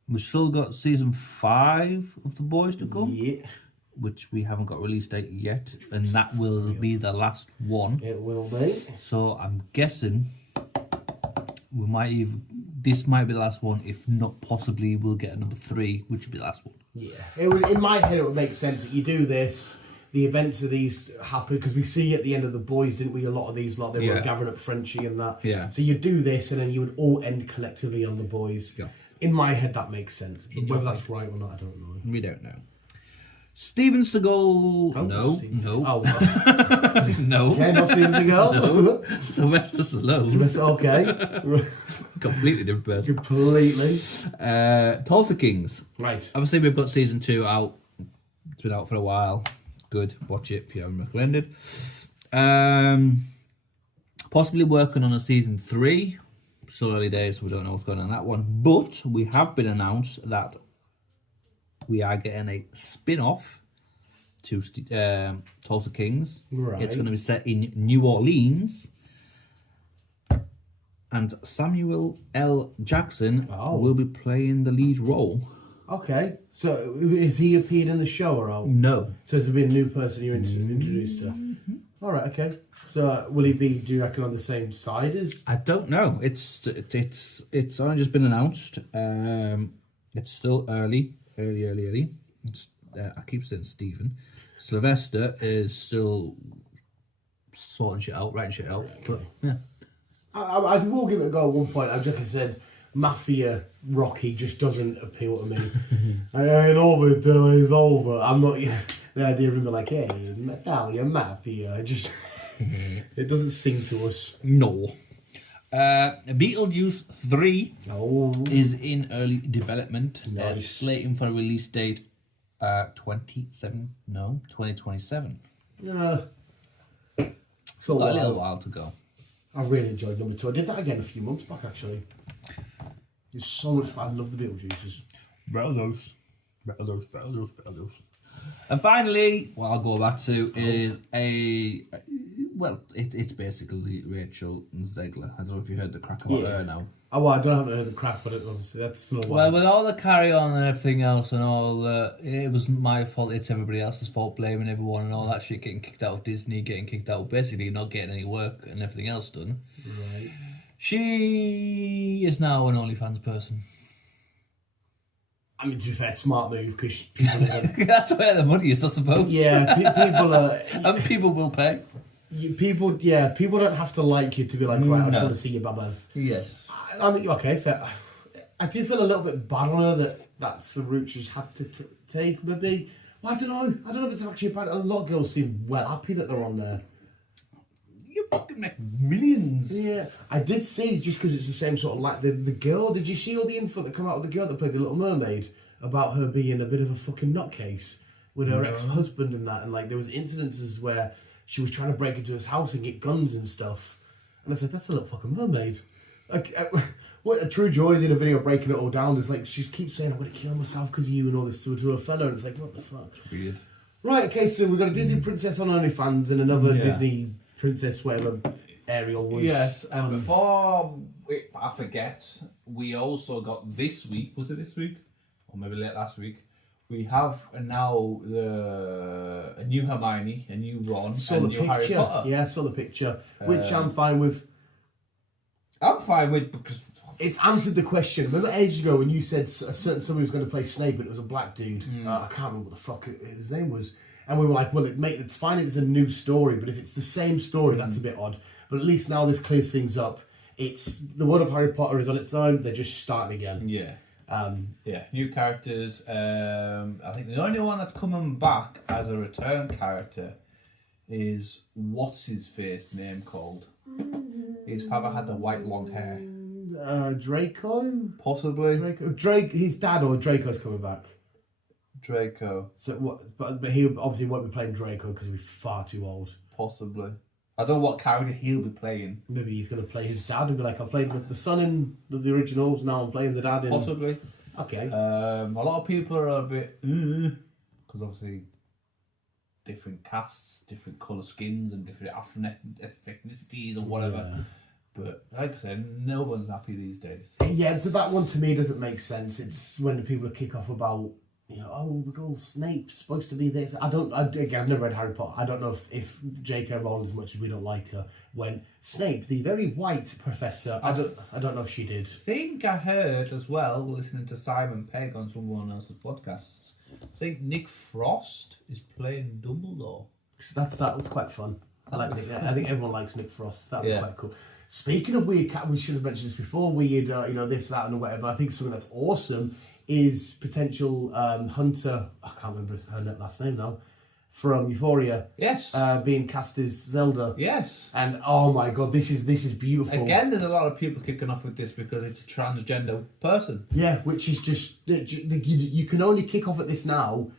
We've still got season 5 of The Boys to come. Yeah. Which we haven't got release date yet, and that will be the last one. It will be. So I'm guessing this might be the last one. If not, possibly we'll get a number 3, which will be the last one. Yeah. In my head, it would make sense that you do this. The events of these happen because we see at the end of The Boys, didn't we? A lot of these, they were gathering up Frenchie and that. Yeah. So you do this, and then you would all end collectively on The Boys. Yeah. In my head, that makes sense. But whether that's right or not, I don't know. We don't know. Steven Seagal. Oh, no. Steven No. Oh, well. No. Okay, not Steven Seagal. No. Sylvester Stallone. Okay. Completely different person. Completely. Tulsa Kings. Right. Obviously, we've got season 2 out. It's been out for a while. Good. Watch it. PR recommended. Possibly working on a season 3. Still early days, so we don't know what's going on that one. But we have been announced that we are getting a spin-off to Tulsa Kings. Right. It's going to be set in New Orleans. And Samuel L. Jackson will be playing the lead role. Okay. So, has he appeared in the show or all? No. So, has there been a new person you introduced to? All right, okay. So, will he be, do you reckon, on the same side as... I don't know. It's only just been announced. It's still early. It's, I keep saying Stephen. Sylvester is still sorting shit out, writing shit out. But, yeah. I will give it a go at one point. I've just said, Mafia Rocky just doesn't appeal to me. I ain't over till it's over. I'm not... The idea of him like, hey, Italian Mafia, just... it doesn't sing to us. No. Beetlejuice 3 is in early development. Nice. It's slating for a release date 2027. Yeah. So Got a little while to go. I really enjoyed number 2. I did that again a few months back, actually. It's so much fun. I love the Beetlejuices. Brothers. And finally, what I'll go back to is it's basically Rachel Zegler. I don't know if you heard the crack about her now. Oh, well, I haven't heard the crack, but obviously that's not Well, with all the carry on and everything else and all, it was my fault, it's everybody else's fault, blaming everyone and all that shit, getting kicked out of Disney, getting kicked out, basically not getting any work and everything else done. Right. She is now an OnlyFans person. I mean, to be fair, smart move, because people are gonna... That's where the money is, I suppose. Yeah, people are... And people will pay. People don't have to like you to be like, right, I just want to see your babas. Yes. I mean, okay, fair. I do feel a little bit bad on her that that's the route she's had to take, maybe. Well, I don't know. I don't know if it's actually bad. A lot of girls seem well happy that they're on there. You fucking make millions. Yeah, I did see, just because it's the same sort of like the girl. Did you see all the info that come out of the girl that played the Little Mermaid about her being a bit of a fucking nutcase with her ex-husband and that, and like there was incidences where she was trying to break into his house and get guns and stuff, and I said, that's a little fucking mermaid. Like, what a true joy did a video breaking it all down. There's like, she keeps saying, I'm going to kill myself because of you and all this to a fella, and it's like, what the fuck? Weird. Right, okay, so we've got a Disney princess on OnlyFans and another Disney princess, whatever Ariel was. Yes, and before I forget, we also got this week, was it this week? Or maybe late last week, we have now a new Hermione, a new Ron, Saw and the new picture. Harry Potter. Yeah, I saw the picture, which I'm fine with. I'm fine with, because It's answered the question. Remember ages ago when you said a certain somebody was going to play Snape, but it was a black dude. I can't remember what the fuck his name was. And we were like, well, it's fine if it's a new story, but if it's the same story, that's a bit odd. But at least now this clears things up. It's the world of Harry Potter is on its own. They're just starting again. yeah, new characters. I think the only one that's coming back as a return character is what's his face name called? His father had the white long hair. Draco? Possibly. His dad or Draco's coming back. Draco. So what? But he obviously won't be playing Draco because he's far too old. Possibly. I don't know what character he'll be playing. Maybe he's going to play his dad and be like, I played the son in the originals, now I'm playing the dad in... Possibly. Okay. A lot of people are a bit... Because obviously different casts, different colour skins and different ethnicities or whatever. Yeah. But like I said, no one's happy these days. Yeah, so that one to me doesn't make sense. It's when the people kick off about, because Snape's supposed to be this. Again, I've never read Harry Potter. I don't know if J.K. Rowling, as much as we don't like her, when Snape, the very white professor, I don't know if she did. I think I heard as well, listening to Simon Pegg on someone else's podcasts, I think Nick Frost is playing Dumbledore. That's quite fun. I like Nick. I think everyone likes Nick Frost. That'd be quite cool. Speaking of weird cat, we should have mentioned this before. Weird, this, that, and whatever. I think something that's awesome is potential Hunter. I can't remember her last name now. From Euphoria. Yes. Being cast as Zelda. Yes. And oh my god, this is beautiful. Again, there's a lot of people kicking off with this because it's a transgender person. Yeah, which is just you can only kick off at this now,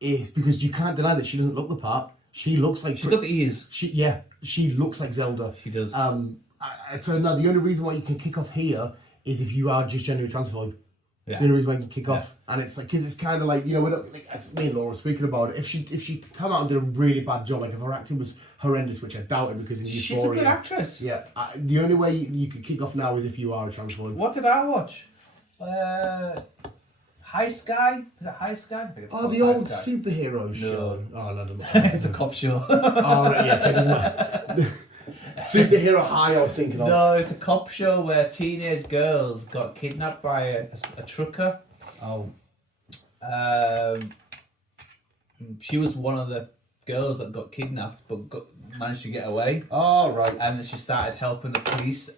is because you can't deny that she doesn't look the part. She looks like she's got the ears. She looks like Zelda. She does. So now the only reason why you can kick off here is if you are just genuinely transphobe. Yeah. It's the only reason why you can kick off, and it's like because it's kind of like, you know, we're not, like, as me and Laura were speaking about it. If she come out and did a really bad job, like if her acting was horrendous, which I doubted because in she's Euphoria, a good actress. Yeah, the only way you can kick off now is if you are a transphobe. What did I watch? High Sky? Is it High Sky? I think it's Oh, the High old Sky. superhero show. Oh, no, no. It's a cop show. Oh, right, yeah, okay, doesn't matter. Superhero High, I was thinking of. No, it's a cop show where teenage girls got kidnapped by a trucker. Oh. She was one of the girls that got kidnapped but managed to get away. Oh, right. And then she started helping the police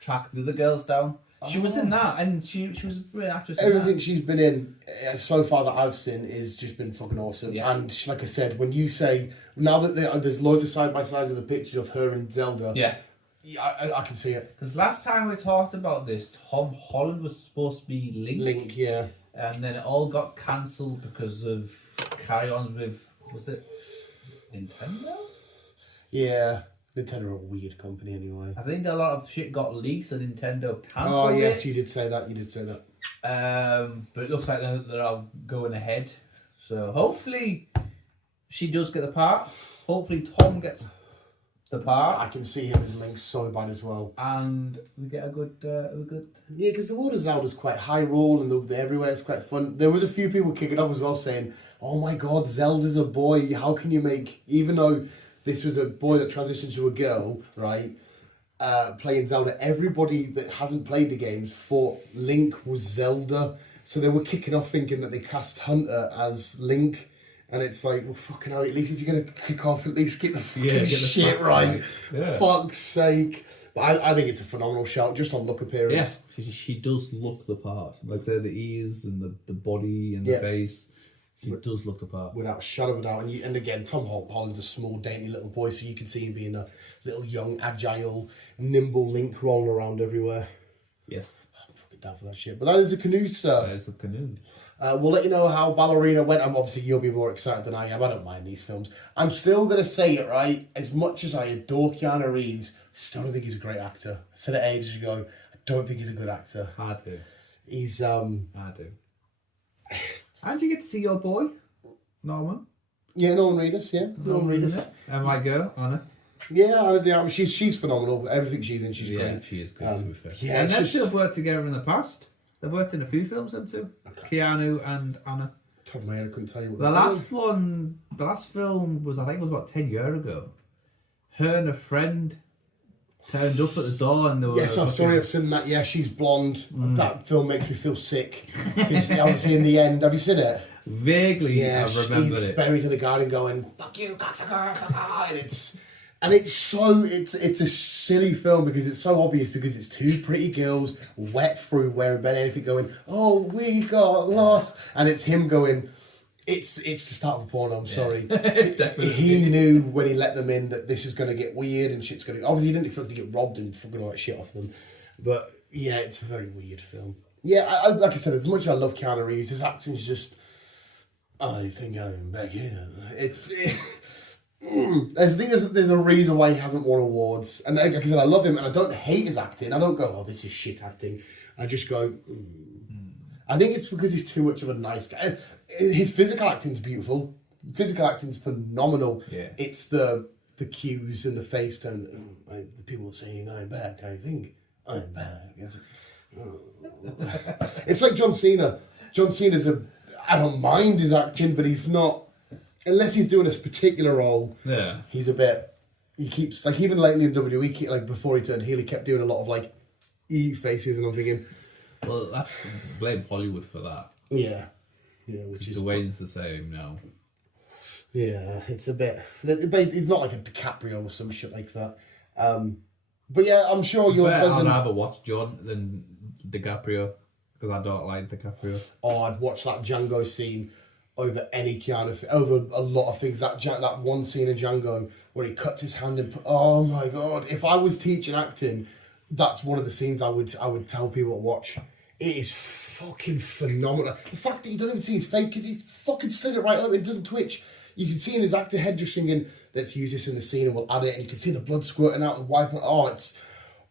track the other girls down. She was in that, and she was a great actress. Everything she's been in so far that I've seen is just been fucking awesome. Yeah. And like I said, when you say, now that there's loads of side-by-sides of the pictures of her and Zelda, Yeah. I can see it. Because last time we talked about this, Tom Holland was supposed to be Link, yeah. and then it all got cancelled because of carry-ons with, was it Nintendo? Yeah. Nintendo are a weird company anyway. I think a lot of shit got leaked, so Nintendo cancelled Oh, yes, it. you did say that. But it looks like they're all going ahead. So hopefully she does get the part. Hopefully Tom gets the part. I can see him as Link so bad as well. And we get a good... Yeah, because the world of Zelda's quite high roll and they're everywhere. It's quite fun. There was a few people kicking off as well saying, oh my god, Zelda's a boy. How can you make... Even though this was a boy that transitioned to a girl, right? Playing Zelda. Everybody that hasn't played the games thought Link was Zelda. So they were kicking off thinking that they cast Hunter as Link. And it's like, well, fucking hell, at least if you're going to kick off, at least get the fucking shit right. Yeah. Fuck's sake. But I think it's a phenomenal shout, just on look appearance. Yeah, she does look the part. Like I said, the ears and the body and the face. She does look the part. Without a shadow of a doubt. And again, Tom Holland's a small, dainty little boy, so you can see him being a little young, agile, nimble Link rolling around everywhere. Yes. I'm fucking down for that shit. But that is a canoe, sir. That is a canoe. We'll let you know how Ballerina went. Obviously, you'll be more excited than I am. I don't mind these films. I'm still going to say it, right? As much as I adore Keanu Reeves, still don't think he's a great actor. I said it ages ago. I don't think he's a good actor. I do. He's, I do. How did you get to see your boy, Norman? Yeah, Norman Reedus, yeah. Norman Reedus. And my girl, Anna. Yeah, Anna Diarra, she's phenomenal. Everything she's in, she's Yeah, great. she is good, to be fair. Yeah, and it's they've just... still worked together in the past. They've worked in a few films, them two. Keanu and Anna. Top of my head, I couldn't tell you what The last film was, I think it was about 10 years ago. Her and a friend turned up at the door and they were... Yes, I'm sorry I've seen that. Yeah, she's blonde. That film makes me feel sick. Because obviously in the end, have you seen it? Vaguely, Yeah, I remember he's it. buried in the garden going, fuck you, cocksucker. And it's a silly film because it's so obvious because it's two pretty girls wet through wearing bare anything going, oh, we got lost. And it's him going, it's the start of a porno, I'm sorry. Definitely. He knew when he let them in that this is going to get weird and shit's going to... Obviously, he didn't expect to get robbed and fucking all that shit off them. But, yeah, it's a very weird film. Yeah, like I said, as much as I love Keanu Reeves, his acting's just... I think I'm back here. There's a reason why he hasn't won awards. And like I said, I love him and I don't hate his acting. I don't go, oh, this is shit acting. I just go... I think it's because he's too much of a nice guy. His physical acting's beautiful. Physical acting's phenomenal. Yeah. It's the cues and the face tone. The people saying, I'm back. I think I'm back. It's like John Cena. John Cena's I don't mind his acting, but he's not... Unless he's doing a particular role, he's a bit... He keeps... Like, even lately in WWE, like, before he turned heel, he kept doing a lot of, like, faces, and I'm thinking... Well, that's... Blame Hollywood for that. Yeah. Yeah, which is... The Wayne's the same now. Yeah, it's a bit... He's not like a DiCaprio or some shit like that. But yeah, I'm sure you'll... I'd rather watch John than DiCaprio. Because I don't like DiCaprio. Oh, I'd watch that Django scene over any Keanu, over a lot of things. That one scene in Django where he cuts his hand and oh my god! If I was teaching acting, that's one of the scenes I would tell people to watch. It is fucking phenomenal. The fact that you don't even see his face because he's fucking slit it right up and it doesn't twitch. You can see in his actor head just thinking, let's use this in the scene and we'll add it. And you can see the blood squirting out and wiping. Oh, it's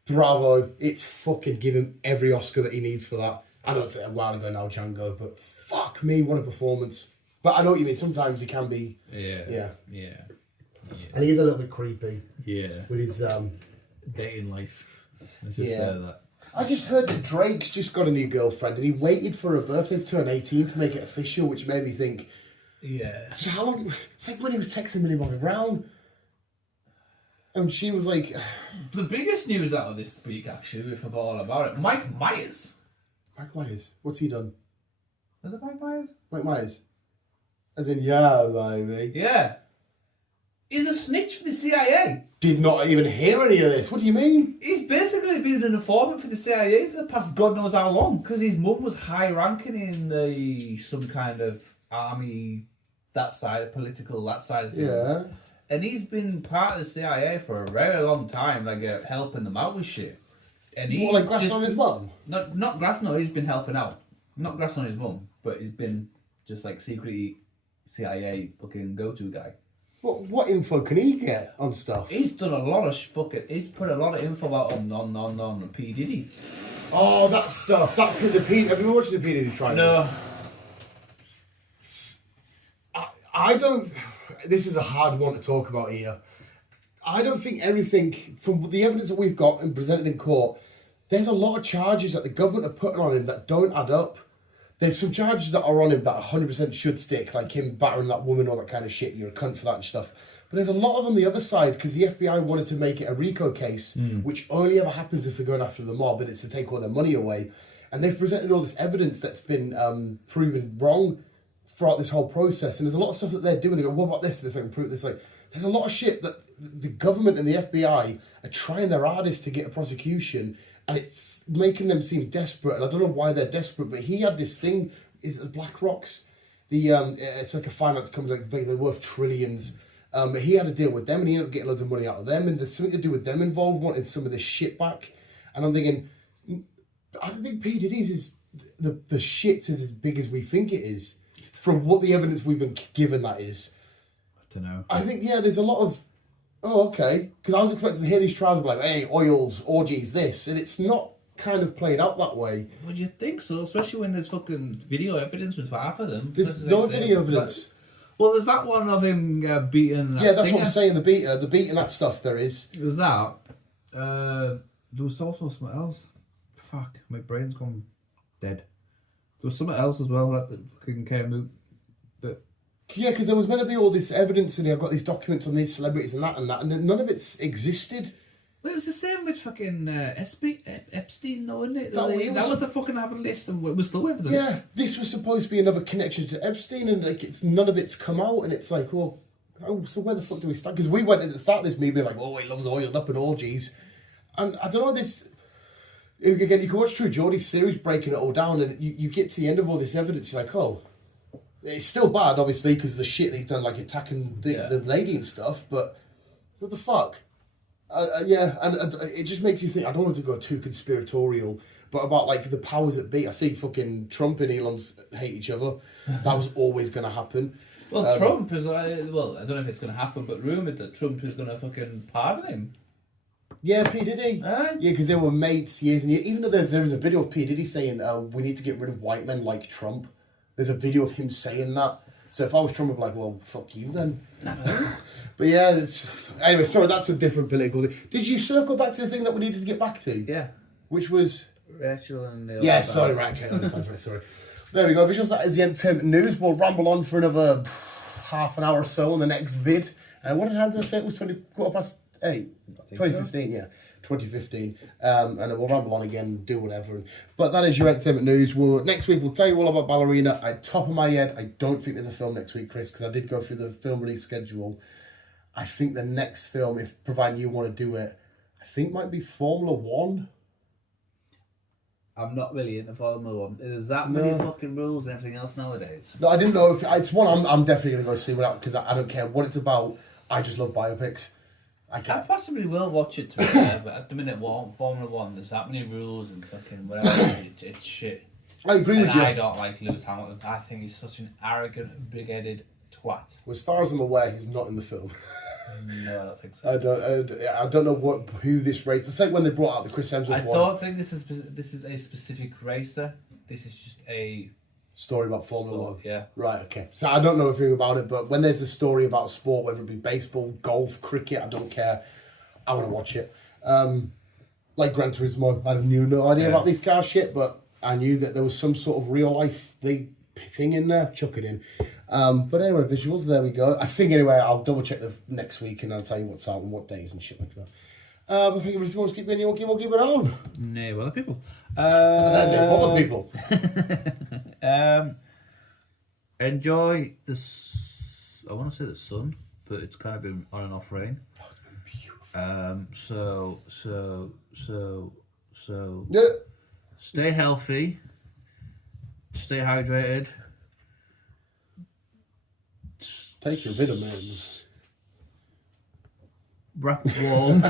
bravo. It's fucking give him every Oscar that he needs for that. I know it's a while ago now, Django, but fuck me, what a performance. But I know what you mean. Sometimes he can be. Yeah. And he is a little bit creepy. Yeah. With his dating life. Let's just say that. I just heard that Drake's just got a new girlfriend and he waited for her birthday to turn 18 to make it official, which made me think. Yeah. So how long? It's like when he was texting Millie Bobby Brown. And she was like. The biggest news out of this week, actually, we forgot all about it. Mike Myers. Mike Myers? What's he done? Was it Mike Myers? Mike Myers? As in, yeah, baby. Yeah. He's a snitch for the CIA. Did not even hear any of this. What do you mean? He's basically been an informant for the CIA for the past God knows how long. Because his mum was high ranking in some kind of army, that side, political, that side of things. Yeah. And he's been part of the CIA for a very long time, like helping them out with shit. And he what, like grassing on his mum? Not grassing, no, he's been helping out. Not grassing on his mum, but he's been just like secretly CIA fucking go-to guy. What info can he get on stuff? He's done a lot of he's put a lot of info out on P. Diddy. Oh, that stuff. Have you been watching the P. Diddy trial? No. I don't. This is a hard one to talk about here. I don't think everything, from the evidence that we've got and presented in court, there's a lot of charges that the government are putting on him that don't add up. There's some charges that are on him that 100% should stick, like him battering that woman, all that kind of shit. You're a cunt for that and stuff. But there's a lot of on the other side because the FBI wanted to make it a RICO case, which only ever happens if they're going after the mob and it's to take all their money away. And they've presented all this evidence that's been proven wrong throughout this whole process. And there's a lot of stuff that they're doing. They go, what about this? And it's like, prove this. Like, there's a lot of shit that the government and the FBI are trying their hardest to get a prosecution. And it's making them seem desperate, and I don't know why they're desperate. But he had this thing: is it BlackRock's? It's like a finance company. Like they're worth trillions. He had a deal with them, and he ended up getting loads of money out of them. And there's something to do with them involved, wanting some of this shit back. And I'm thinking, I don't think P. Diddy's is the shit is as big as we think it is, from what the evidence we've been given. That is, I don't know. I think there's a lot of. Oh, okay. Because I was expecting to hear these trials be like, hey, oils, orgies, this. And it's not kind of played out that way. Well, you'd think so, especially when there's fucking video evidence with half of them. There's no video evidence. Well, there's that one of him beating Yeah, that's what I'm saying, the beating that stuff there is. There's that. There was also something else. Fuck, my brain's gone dead. There was something else as well that fucking came out. Yeah, because there was meant to be all this evidence, and I've got these documents on these celebrities and that, and none of it's existed. Well, it was the same with fucking Epstein, though, wasn't it? That was the fucking having list, and we're still waiting for this. Yeah, this was supposed to be another connection to Epstein, and like none of it's come out, and it's like, well, so where the fuck do we start? Because we went in to start this movie like, oh, he loves oiled up and orgies, and I don't know this. Again, you can watch True Geordie's series breaking it all down, and you get to the end of all this evidence, you're like, oh. It's still bad, obviously, because of the shit he's done, like attacking the lady and stuff, but what the fuck? Yeah, and it just makes you think, I don't want to go too conspiratorial, but about, like, the powers that be. I see fucking Trump and Elon's hate each other. That was always going to happen. Well, Trump is, I don't know if it's going to happen, but rumoured that Trump is going to fucking pardon him. Yeah, P. Diddy. Yeah, because they were mates years and years. Even though there was a video of P. Diddy saying, we need to get rid of white men like Trump. There's a video of him saying that. So if I was Trump, I'd be like, well, fuck you then. But yeah, anyway, sorry, that's a different political thing. Did you circle back to the thing that we needed to get back to? Yeah. Which was? Rachel and the yeah, sorry, Rachel. Sorry. There we go. Visuals, that is the entertainment news. We'll ramble on for another half an hour or so on the next vid. What did I say? It was 8:20. 2015, so. Yeah. 2015, and then we'll ramble on again and do whatever. But that is your entertainment news. Next week we'll tell you all about Ballerina. At top of my head, I don't think there's a film next week, Chris, because I did go through the film release schedule. I think the next film, if providing you want to do it, I think might be Formula One. I'm not really into Formula One. There's that many fucking rules and everything else nowadays. No, I didn't know if it's one I'm definitely going to go see without because I don't care what it's about. I just love biopics. I possibly will watch it to be fair, but at the minute, Formula One, there's that many rules and fucking whatever. It's shit. I agree with you. I don't like Lewis Hamilton. I think he's such an arrogant, big-headed twat. Well, as far as I'm aware, he's not in the film. No, I don't think so. I don't know who this race. It's like when they brought out the Chris Hemsworth one. I don't think this is a specific racer. This is just a story about Formula One. Yeah. Right. Okay. So I don't know anything about it, but when there's a story about sport, whether it be baseball, golf, cricket, I don't care. I want to watch it. Like Gran Turismo, I knew no idea about these car shit, but I knew that there was some sort of real life thing in there. Chuck it in. But anyway, visuals, there we go. I think anyway, I'll double check the next week and I'll tell you what's out and what days and shit like that. I think if you want to keep it, we'll keep it on. No other people. No other people. Enjoy I want to say the sun, but it's kind of been on and off rain. Oh, it's been beautiful. So stay healthy, stay hydrated. Take your vitamins. Wrap warm.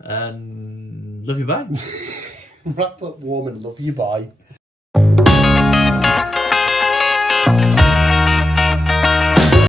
And love you, bye. Wrap up warm and love you, bye.